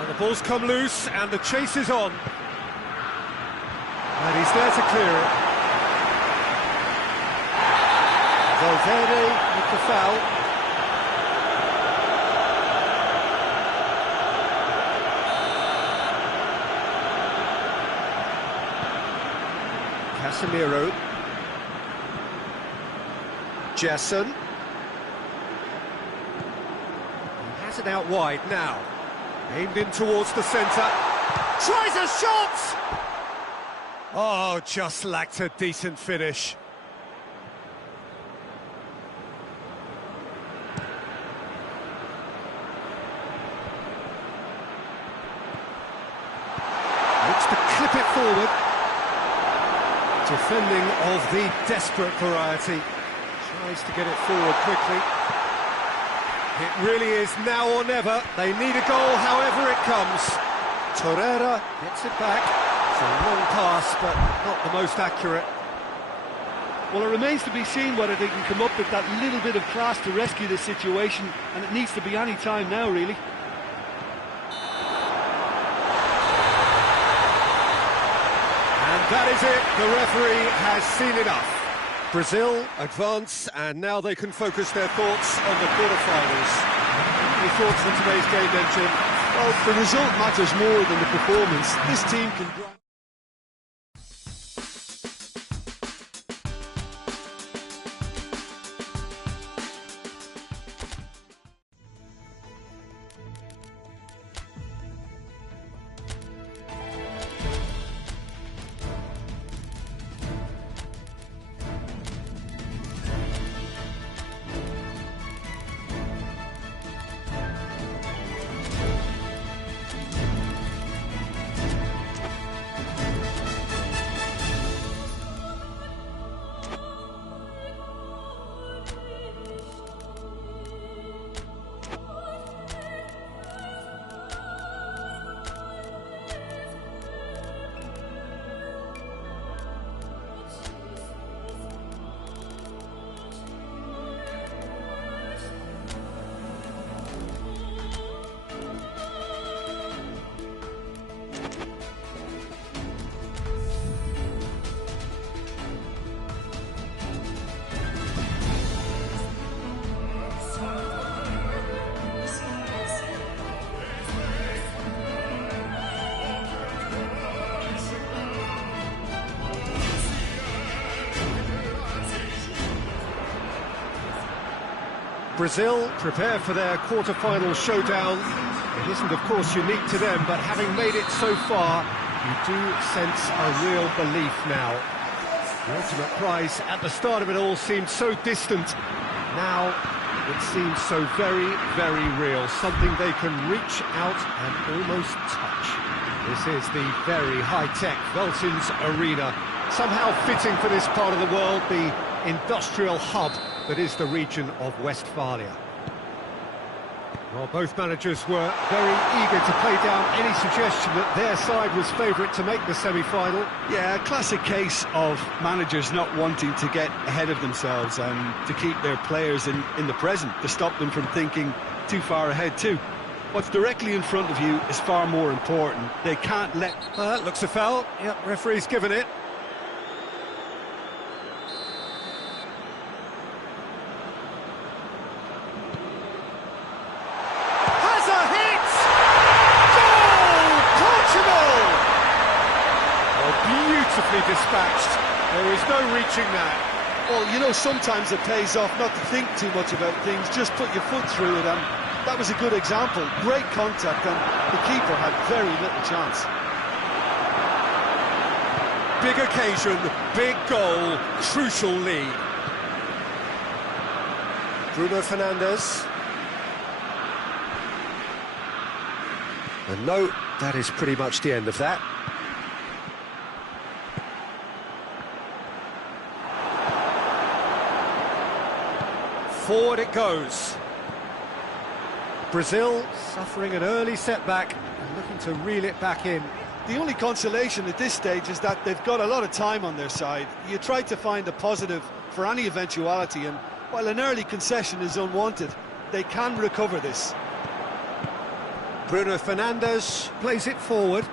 The ball's come loose and the chase is on. And he's there to clear it. Valverde with the foul. Casemiro. Jesson. He has it out wide now. Aimed in towards the centre. Tries a shot! Oh, just lacked a decent finish. Looks to clip it forward. Defending of the desperate variety. Tries to get it forward quickly. It really is now or never. They need a goal however it comes. Torreira gets it back. It's a long pass, but not the most accurate. Well, it remains to be seen whether they can come up with that little bit of class to rescue the situation, and it needs to be any time now, really. And that is it. The referee has seen enough. Brazil advance, and now they can focus their thoughts on the quarter-finals. Any thoughts on today's game then, Jim? Well, the result matters more than the performance. This team can... Brazil prepare for their quarter-final showdown. It isn't, of course, unique to them, but having made it so far, you do sense a real belief now. The ultimate prize at the start of it all seemed so distant. Now it seems so very, very real, something they can reach out and almost touch. This is the very high-tech Veltins Arena, somehow fitting for this part of the world, the industrial hub that is the region of Westphalia. Well, both managers were very eager to play down any suggestion that their side was favourite to make the semi-final. Yeah, a classic case of managers not wanting to get ahead of themselves and to keep their players in the present, to stop them from thinking too far ahead too. What's directly in front of you is far more important. They can't let... That looks a foul. Yep, referee's given it. Beautifully dispatched. There is no reaching that. Well, you know, sometimes it pays off not to think too much about things, just put your foot through it, and that was a good example. Great contact, and the keeper had very little chance. Big occasion, big goal, crucial lead. Bruno Fernandes. And no, that is pretty much the end of that. Forward it goes. Brazil suffering an early setback and looking to reel it back in. The only consolation at this stage is that they've got a lot of time on their side. You try to find a positive for any eventuality, and while an early concession is unwanted, they can recover this. Bruno Fernandes plays it forward.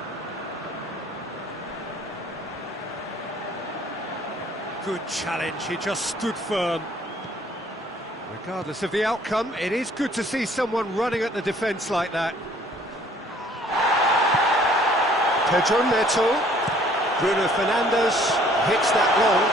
Good challenge, he just stood firm. Regardless of the outcome, it is good to see someone running at the defence like that. Pedro Neto. Bruno Fernandes hits that long.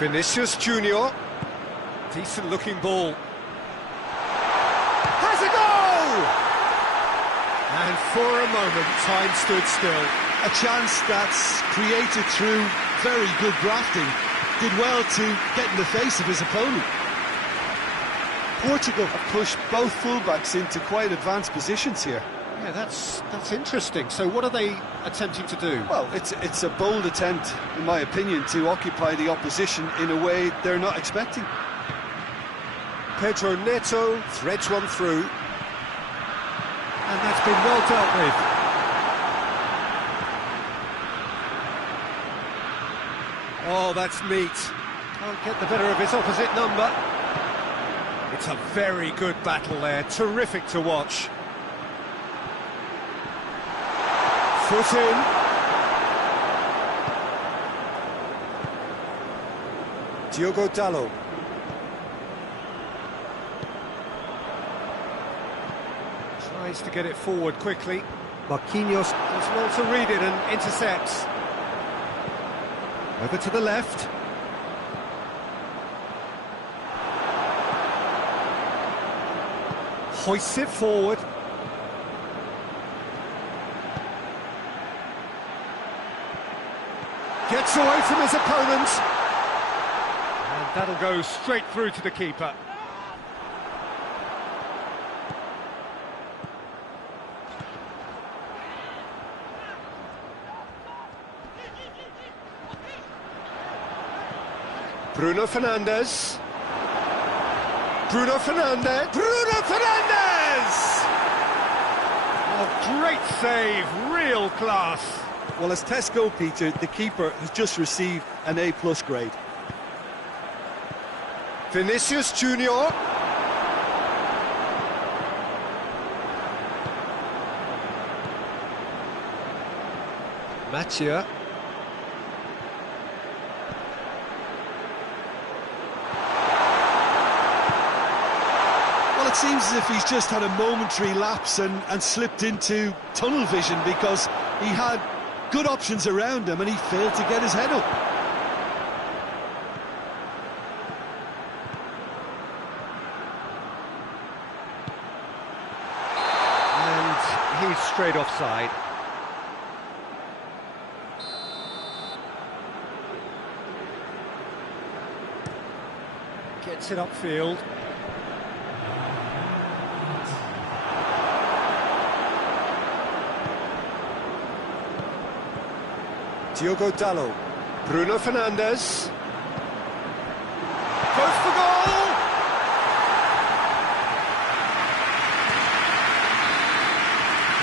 Vinicius Junior. Decent looking ball. Has a goal! And for a moment, time stood still. A chance that's created through very good grafting. Did well to get in the face of his opponent. Portugal have pushed both fullbacks into quite advanced positions here. Yeah, that's interesting. So what are they attempting to do? Well, it's a bold attempt, in my opinion, to occupy the opposition in a way they're not expecting. Pedro Neto threads one through. And that's been well dealt with. Oh, that's neat. Can't get the better of his opposite number. It's a very good battle there, terrific to watch. Foot in. Diogo Dalot. Tries to get it forward quickly. Marquinhos does well to read it and intercepts. Over to the left. Hoists it forward. Gets away from his opponent. And that'll go straight through to the keeper. Bruno Fernandes. Bruno Fernandes. Bruno Fernandes! Oh, great save, real class. Well, as tests go, Peter, the keeper has just received an A+ grade. Vinicius Junior. Mathieu. Well, it seems as if he's just had a momentary lapse and slipped into tunnel vision, because he had good options around him and he failed to get his head up. And he's straight offside. Gets it upfield. Diogo Dalot. Bruno Fernandes. Goes for goal!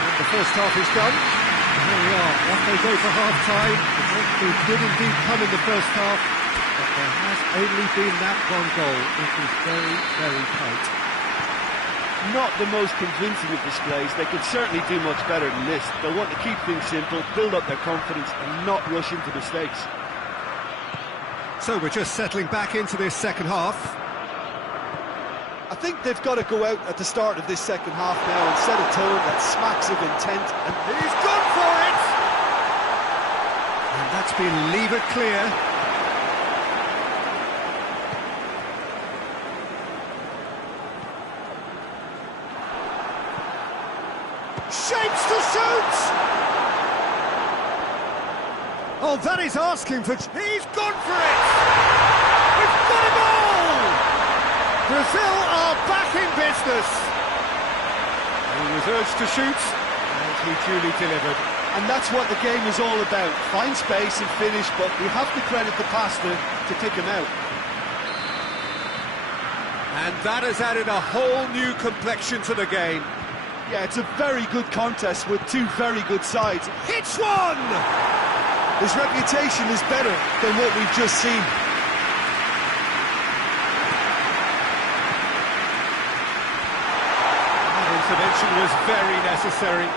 And the first half is done. There we are, off they go for half-time. The breakthrough did indeed come in the first half, but there has only been that one goal. It was very, very tight. Not the most convincing of displays. They could certainly do much better than this. They'll want to keep things simple, build up their confidence and not rush into mistakes. So we're just settling back into this second half. I think they've got to go out at the start of this second half now and set a tone that smacks of intent. And he's gone for it! And that's been levered clear. Shapes to shoot! Oh, that is asking for... He's gone for it! We've got a goal! Brazil are back in business! He was urged to shoot, and he duly delivered. And that's what the game is all about. Find space and finish, but we have to credit the passer to kick him out. And that has added a whole new complexion to the game. Yeah, it's a very good contest with two very good sides. Hits one! His reputation is better than what we've just seen. That intervention was very necessary.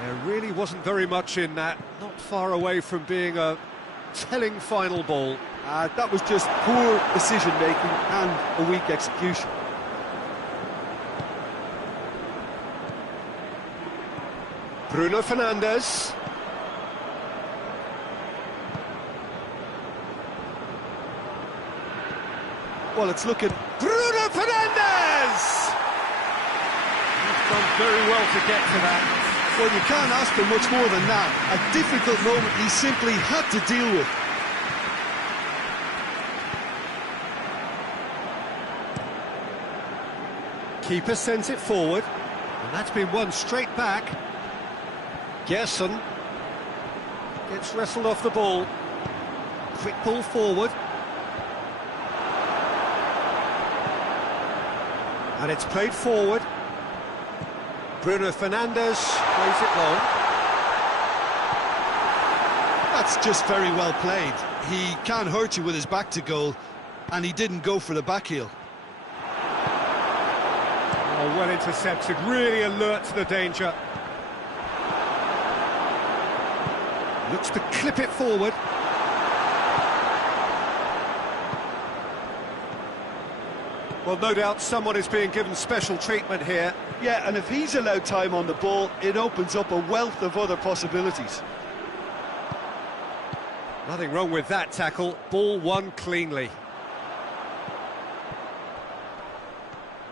There really wasn't very much in that, not far away from being a telling final ball. That was just poor decision-making and a weak execution. Bruno Fernandes. Well, it's looking... Bruno Fernandes! He's done very well to get to that. Well, you can't ask for much more than that. A difficult moment he simply had to deal with. Keeper sends it forward, and that's been won straight back. Gerson gets wrestled off the ball. Quick ball forward. And it's played forward. Bruno Fernandes plays it long. That's just very well played. He can't hurt you with his back to goal, and he didn't go for the back heel. Oh, well intercepted, really alert to the danger. Looks to clip it forward. Well, no doubt someone is being given special treatment here. Yeah, and if he's allowed time on the ball, it opens up a wealth of other possibilities. Nothing wrong with that tackle. Ball won cleanly.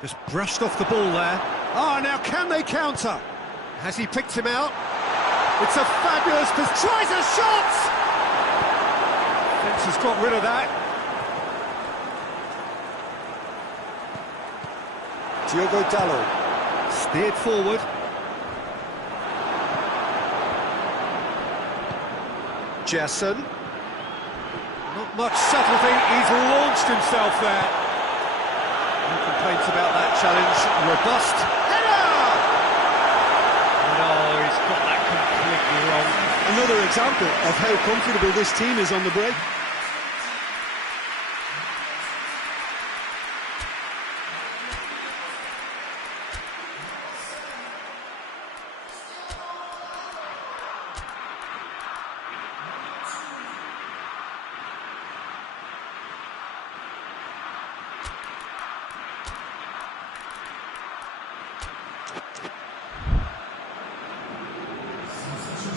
Just brushed off the ball there. Ah, now can they counter? Has he picked him out? It's a fabulous pass. Tries a shot! Fence has got rid of that. Diogo Dalot. Steered forward. Jesson. Not much subtlety, he's launched himself there. No complaints about that challenge. Robust header! No, he's got that completely wrong. Another example of how comfortable this team is on the break.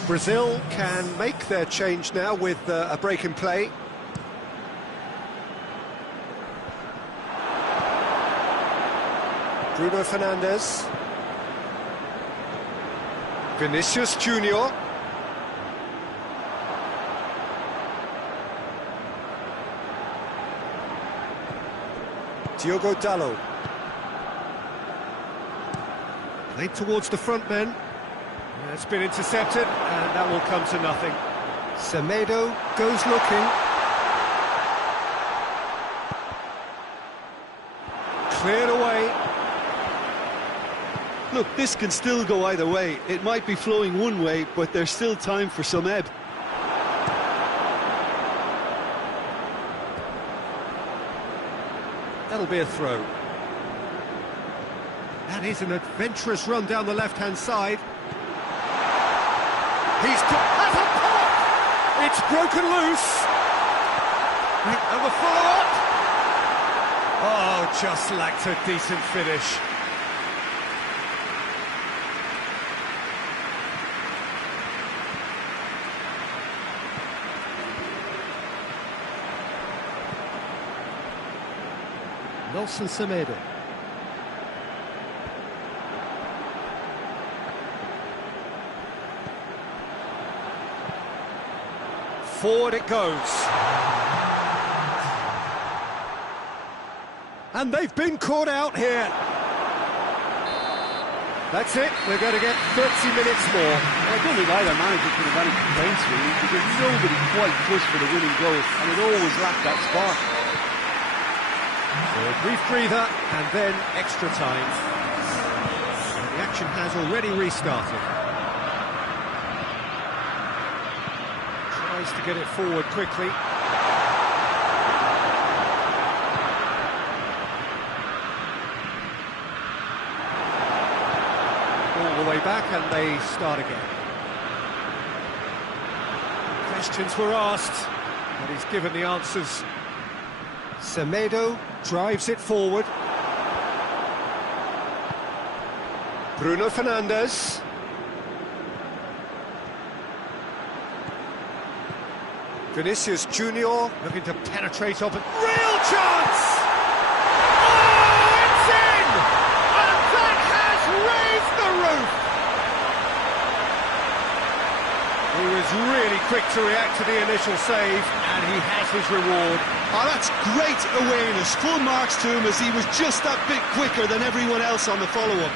Brazil can make their change now with a break in play. Bruno Fernandes. Vinicius Junior. Diogo Dalot. Played towards the front men. It's been intercepted, and that will come to nothing. Semedo goes looking. Cleared away. Look, this can still go either way. It might be flowing one way, but there's still time for some ebb. That'll be a throw. That is an adventurous run down the left-hand side. He's has a pop! It's broken loose. And the follow-up. Oh, just lacked a decent finish. Nelson Semedo. Forward it goes. And they've been caught out here. That's it, we're going to get 30 minutes more. I don't think either manager could have any complaints really, because nobody quite pushed for the winning goal, and it always lacked that spark. So a brief breather, and then extra time. And the action has already restarted. Tries to get it forward quickly. All the way back, and they start again. Questions were asked, and he's given the answers. Semedo drives it forward. Bruno Fernandes. Vinicius Junior looking to penetrate up. Real chance! Oh, it's in! And that has raised the roof! He was really quick to react to the initial save, and he has his reward. Oh, that's great awareness. Full marks to him, as he was just that bit quicker than everyone else on the follow-up.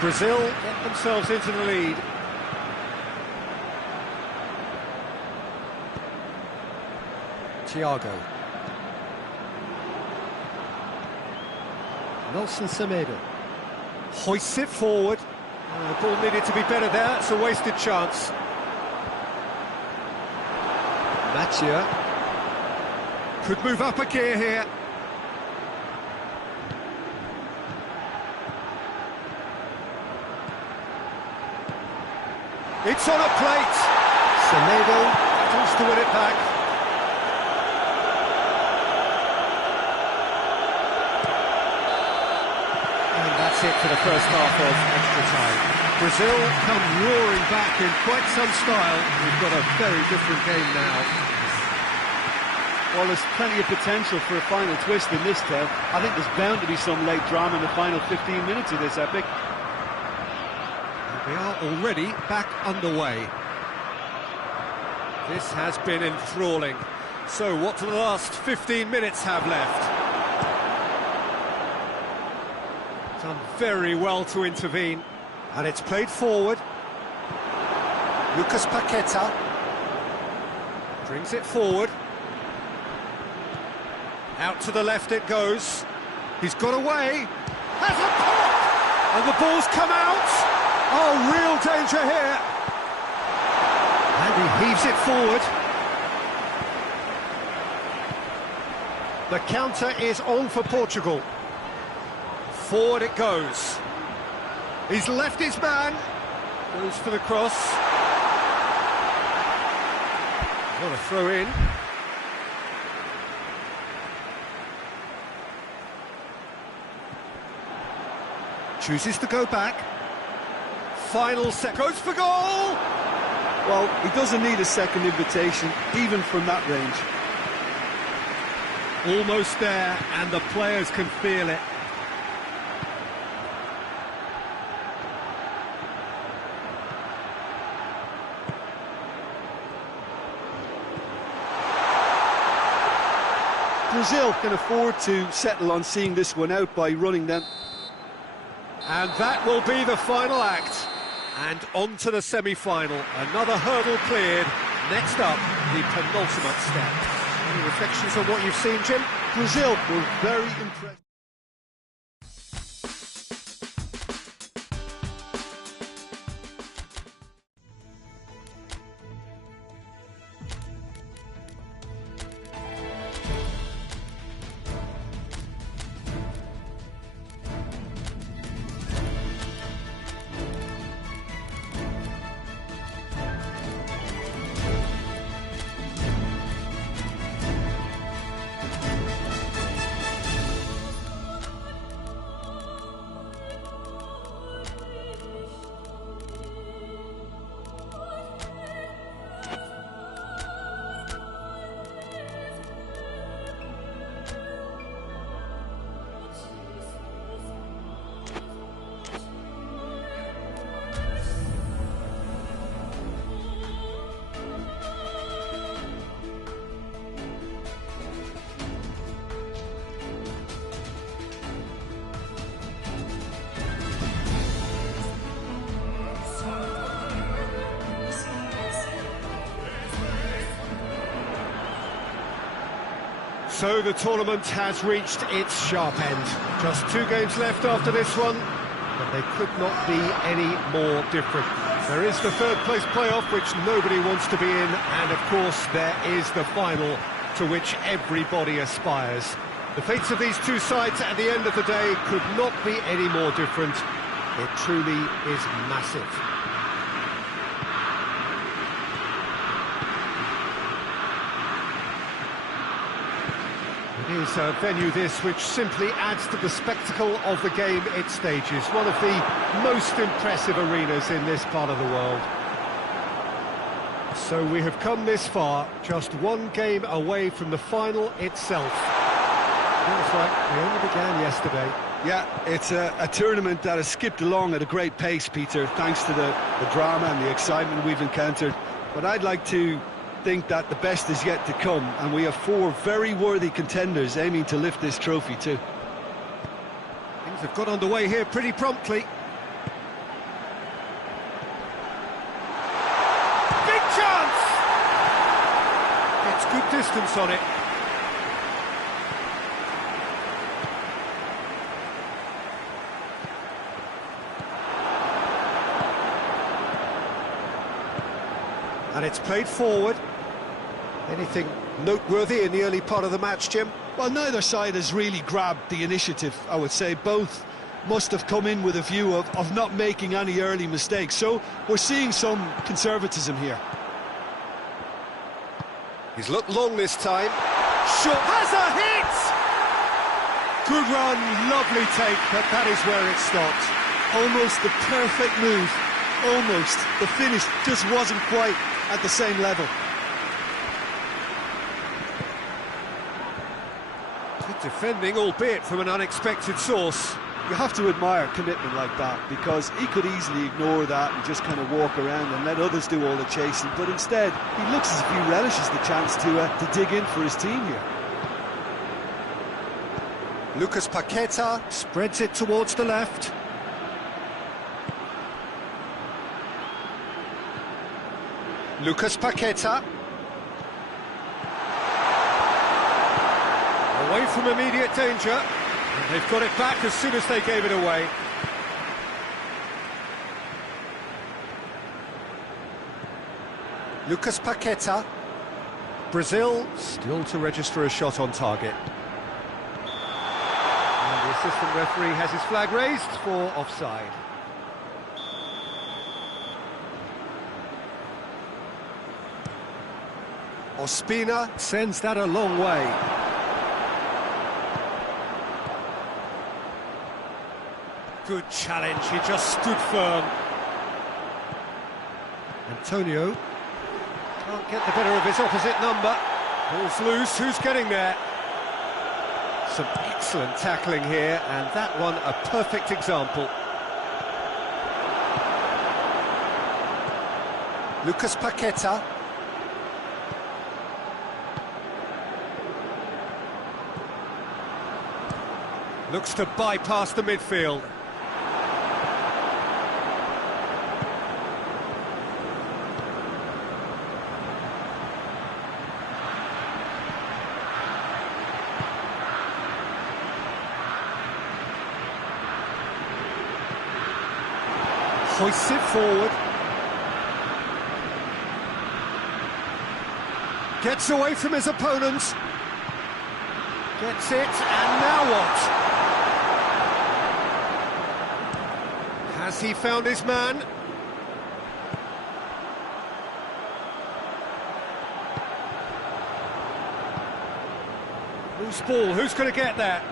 Brazil get themselves into the lead. Thiago. Nelson Semedo. Hoists it forward. The ball needed to be better there. It's a wasted chance. Machia. Could move up a gear here. It's on a plate. Semedo battles to win it back. And that's it for the first half of extra time. Brazil come roaring back in quite some style. We've got a very different game now. Well, there's plenty of potential for a final twist in this tale. I think there's bound to be some late drama in the final 15 minutes of this epic. We are already back underway. This has been enthralling. So what do the last 15 minutes have left? Done very well to intervene. And it's played forward. Lucas Paqueta brings it forward. Out to the left it goes. He's got away. Has a pop! And the ball's come out. Oh, real danger here. And he heaves it forward. The counter is on for Portugal. Forward it goes. He's left his man. Goes for the cross. What a throw in. Chooses to go back. Final set. Goes for goal! Well, he doesn't need a second invitation, even from that range. Almost there, and the players can feel it. Brazil can afford to settle on seeing this one out by running them. And that will be the final act. And on to the semi-final. Another hurdle cleared. Next up, the penultimate step. Any reflections on what you've seen, Jim? Brazil were very impressive. So the tournament has reached its sharp end. Just 2 games left after this one, but they could not be any more different. There is the third place playoff, which nobody wants to be in, and of course there is the final, to which everybody aspires. The fates of these two sides at the end of the day could not be any more different. It truly is massive. It is a venue this which simply adds to the spectacle of the game it stages. One of the most impressive arenas in this part of the world. So we have come this far, just 1 game away from the final itself. Feels like we only began yesterday. Yeah, it's a tournament that has skipped along at a great pace, Peter, thanks to the drama and the excitement we've encountered. But I'd like to think that the best is yet to come, and we have 4 very worthy contenders aiming to lift this trophy too. Things have got underway here pretty promptly. Big chance! Gets good distance on it. And it's played forward. Anything noteworthy in the early part of the match, Jim? Well, neither side has really grabbed the initiative, I would say. Both must have come in with a view of not making any early mistakes. So we're seeing some conservatism here. He's looked long this time. Shot has a hit! Good run, lovely take, but that is where it stopped. Almost the perfect move. Almost. The finish just wasn't quite at the same level. Good defending, albeit from an unexpected source. You have to admire commitment like that, because he could easily ignore that and just kind of walk around and let others do all the chasing, but instead he looks as if he relishes the chance to dig in for his team here. Lucas Paqueta spreads it towards the left. Lucas Paqueta. Away from immediate danger. And they've got it back as soon as they gave it away. Lucas Paqueta. Brazil still to register a shot on target. And the assistant referee has his flag raised for offside. Ospina sends that a long way. Good challenge, he just stood firm. Antonio can't get the better of his opposite number. Ball's loose, who's getting there? Some excellent tackling here, and that one a perfect example. Lucas Paqueta. Looks to bypass the midfield. Hoists it forward. Gets away from his opponents. Gets it, and now what? Has he found his man? Loose ball, who's going to get that?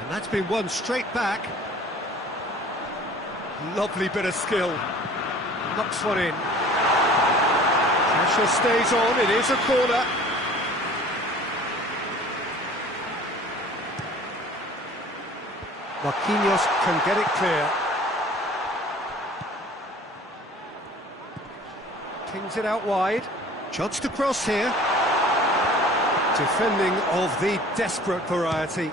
And that's been won straight back. Lovely bit of skill. Knocks one in. Pressure stays on, it is a corner. Marquinhos can get it clear. Kings it out wide. Chance to cross here. Defending of the desperate variety.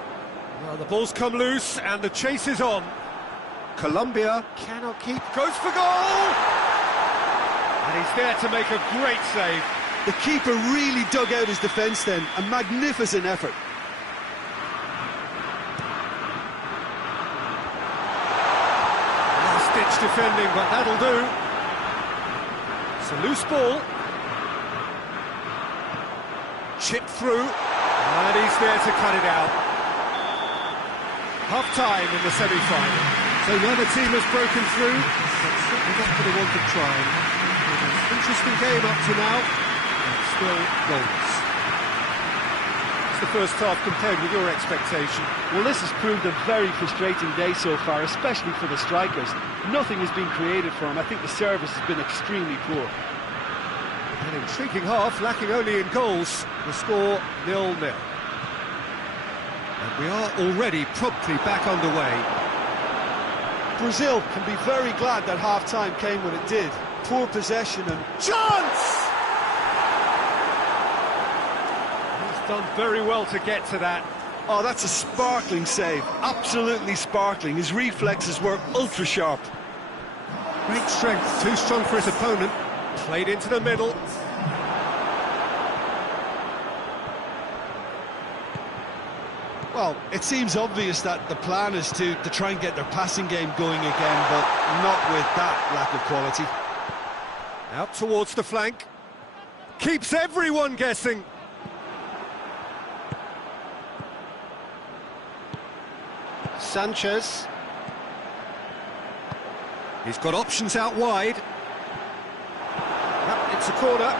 Well, the ball's come loose and the chase is on. Colombia cannot keep, goes for goal! And he's there to make a great save. The keeper really dug out his defence then, a magnificent effort. Last-ditch defending, but that'll do. It's a loose ball. Chipped through, and he's there to cut it out. Half-time in the semi-final. So neither team has broken through, but certainly not for the want of trying. An interesting game up to now, but still goals. It's the first half compared with your expectation. Well, this has proved a very frustrating day so far, especially for the strikers. Nothing has been created for them. I think the service has been extremely poor. An intriguing half, lacking only in goals. The score 0-0. And we are already promptly back underway. Brazil can be very glad that half-time came when it did. Poor possession and chance! He's done very well to get to that. Oh, that's a sparkling save. Absolutely sparkling. His reflexes were ultra-sharp. Great strength, too strong for his opponent. Played into the middle. Well, it seems obvious that the plan is to try and get their passing game going again, but not with that lack of quality. Out towards the flank. Keeps everyone guessing. Sanchez. He's got options out wide. Yep, it's a corner.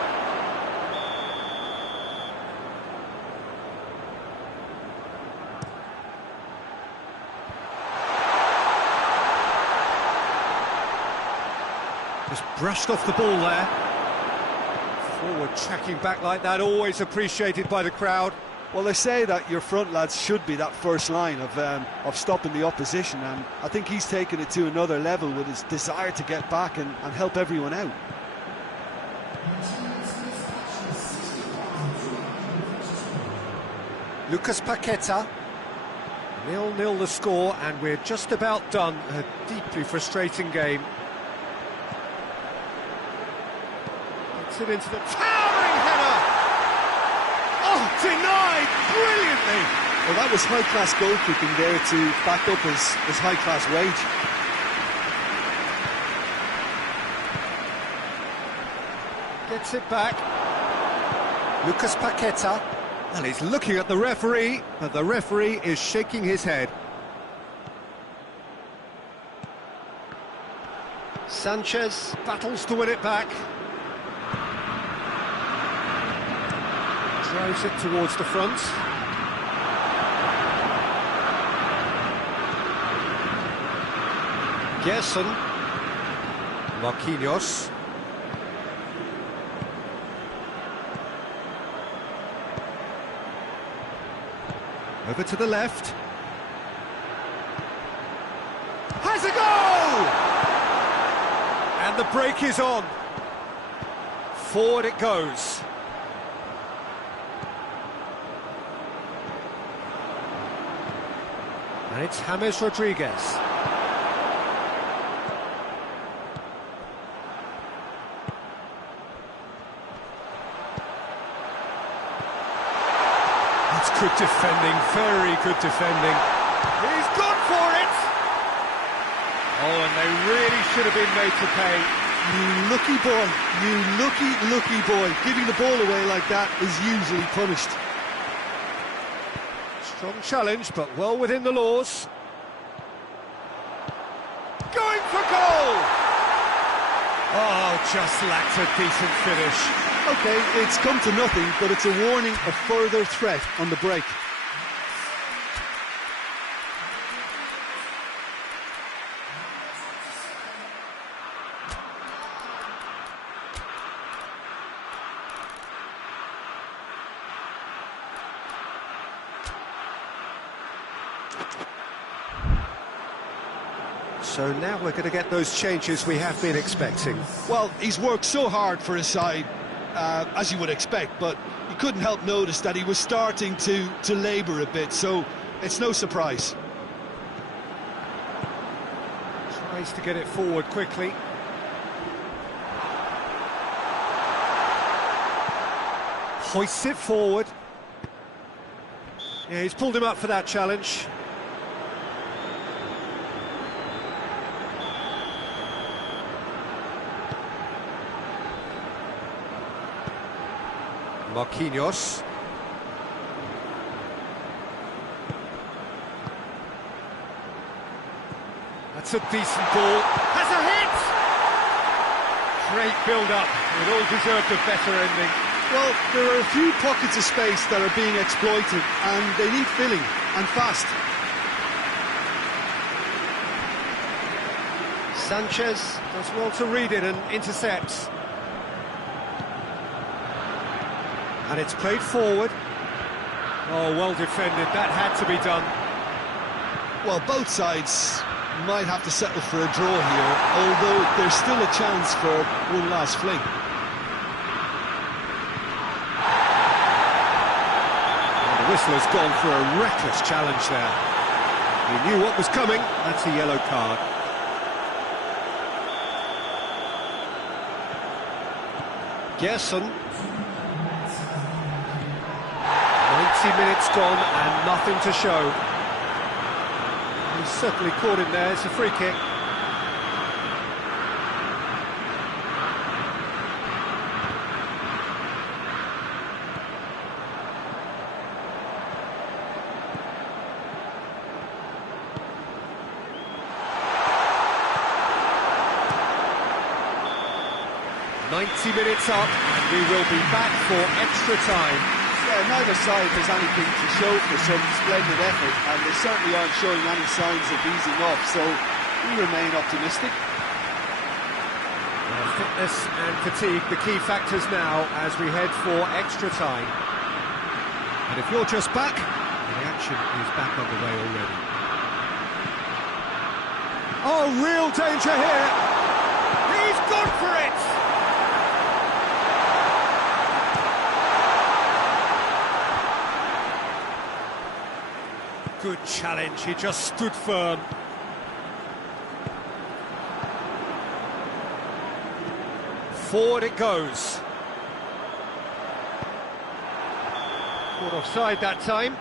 Just brushed off the ball there. Forward tracking back like that, always appreciated by the crowd. Well, they say that your front lads should be that first line of stopping the opposition, and I think he's taken it to another level with his desire to get back and help everyone out. Lucas Paqueta. 0-0 the score, and we're just about done. A deeply frustrating game. Gets it into the towering header! Oh, denied brilliantly! Well, that was high-class goalkeeping there to back up his high-class wage. Gets it back. Lucas Paqueta. Well, he's looking at the referee, but the referee is shaking his head. Sanchez battles to win it back. Drives it towards the front. Gerson. Marquinhos. Over to the left. Has a goal! And the break is on. Forward it goes. And it's James Rodriguez. That's good defending, very good defending. He's gone for it! Oh, and they really should have been made to pay. You lucky boy, you lucky boy. Giving the ball away like that is usually punished. Strong challenge, but well within the laws. Going for goal! Oh, just lacked a decent finish. Okay, it's come to nothing, but it's a warning of further threat on the break. So now we're going to get those changes we have been expecting. Well, he's worked so hard for his side, as you would expect, but you couldn't help notice that he was starting to labour a bit, so it's no surprise. Tries to get it forward quickly. Hoists it forward. Yeah, he's pulled him up for that challenge. Marquinhos. That's a decent ball. Has a hit! Great build-up. It all deserved a better ending. Well, there are a few pockets of space that are being exploited, and they need filling, and fast. Sanchez does well to read it and intercepts. And it's played forward. Oh, well defended. That had to be done. Well, both sides might have to settle for a draw here, although there's still a chance for one last fling. And the whistler's gone for a reckless challenge there. He knew what was coming. That's a yellow card. Gerson. 90 minutes gone and nothing to show. He's certainly caught him there. It's a free kick. 90 minutes up, and we will be back for extra time. Yeah, neither side has anything to show for some splendid effort, and they certainly aren't showing any signs of easing off, so we remain optimistic. Fitness and fatigue, the key factors now as we head for extra time. And if you're just back, the action is back underway already. Oh, real danger here! He's gone for it! Good challenge, he just stood firm. Forward it goes. Caught offside that time.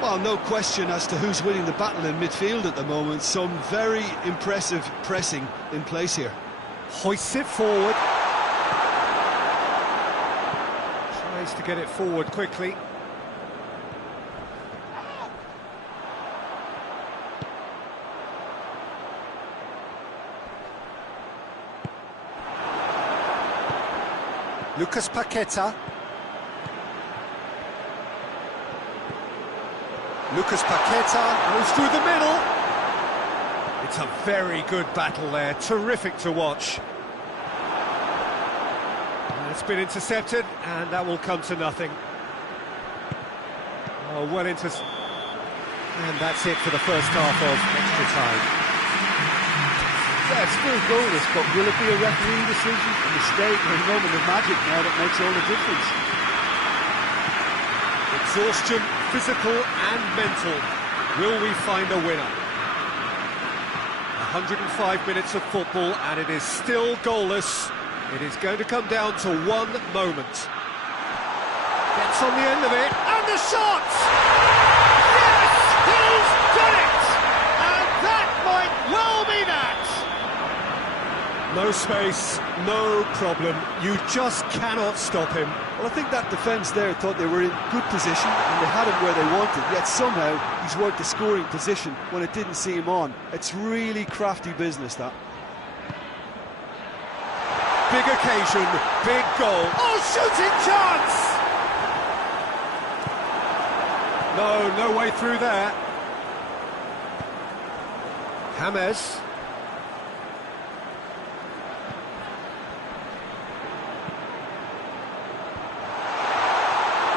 Well, no question as to who's winning the battle in midfield at the moment. Some very impressive pressing in place here. Hoists it forward. Tries to get it forward quickly. Lucas Paqueta. Lucas Paqueta goes through the middle. It's a very good battle there, terrific to watch. It's been intercepted, and that will come to nothing. Oh, well into... And that's it for the first half of extra time. Yeah, it's still goalless, but will it be a refereeing decision, a mistake, or a moment of magic now that makes all the difference? Exhaustion, physical and mental. Will we find a winner? 105 minutes of football, and it is still goalless. It is going to come down to one moment. Gets on the end of it, and the shot! Yes, he's done it! And that might well be that! No space, no problem. You just cannot stop him. Well, I think that defence there thought they were in good position and they had him where they wanted, yet somehow he's worked the scoring position when it didn't see him on. It's really crafty business, that. Big occasion, big goal. Oh, shooting chance! No way through there. James.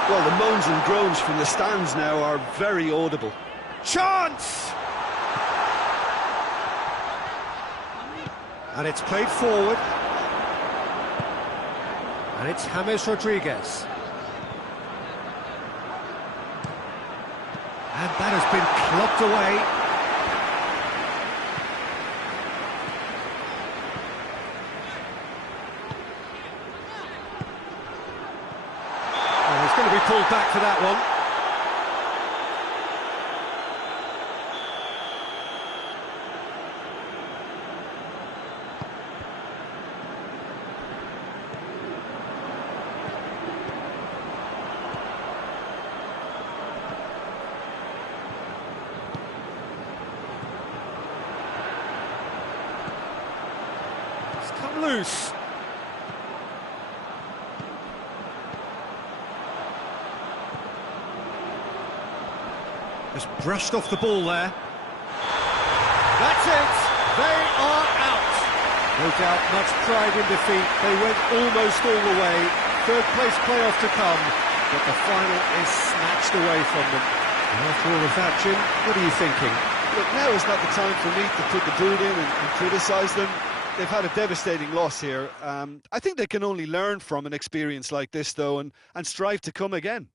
Well, the moans and groans from the stands now are very audible. Chance! And it's played forward. And it's James Rodriguez. And that has been clubbed away. Oh, he's going to be pulled back for that one. Come loose. Just brushed off the ball there. That's it. They are out. No doubt much pride in defeat. They went almost all the way. Third place playoff to come, but the final is snatched away from them. And after all of that, Jim, what are you thinking? Look, now is not the time for me to put the boot in and criticise them. They've had a devastating loss here. I think they can only learn from an experience like this, though, and strive to come again.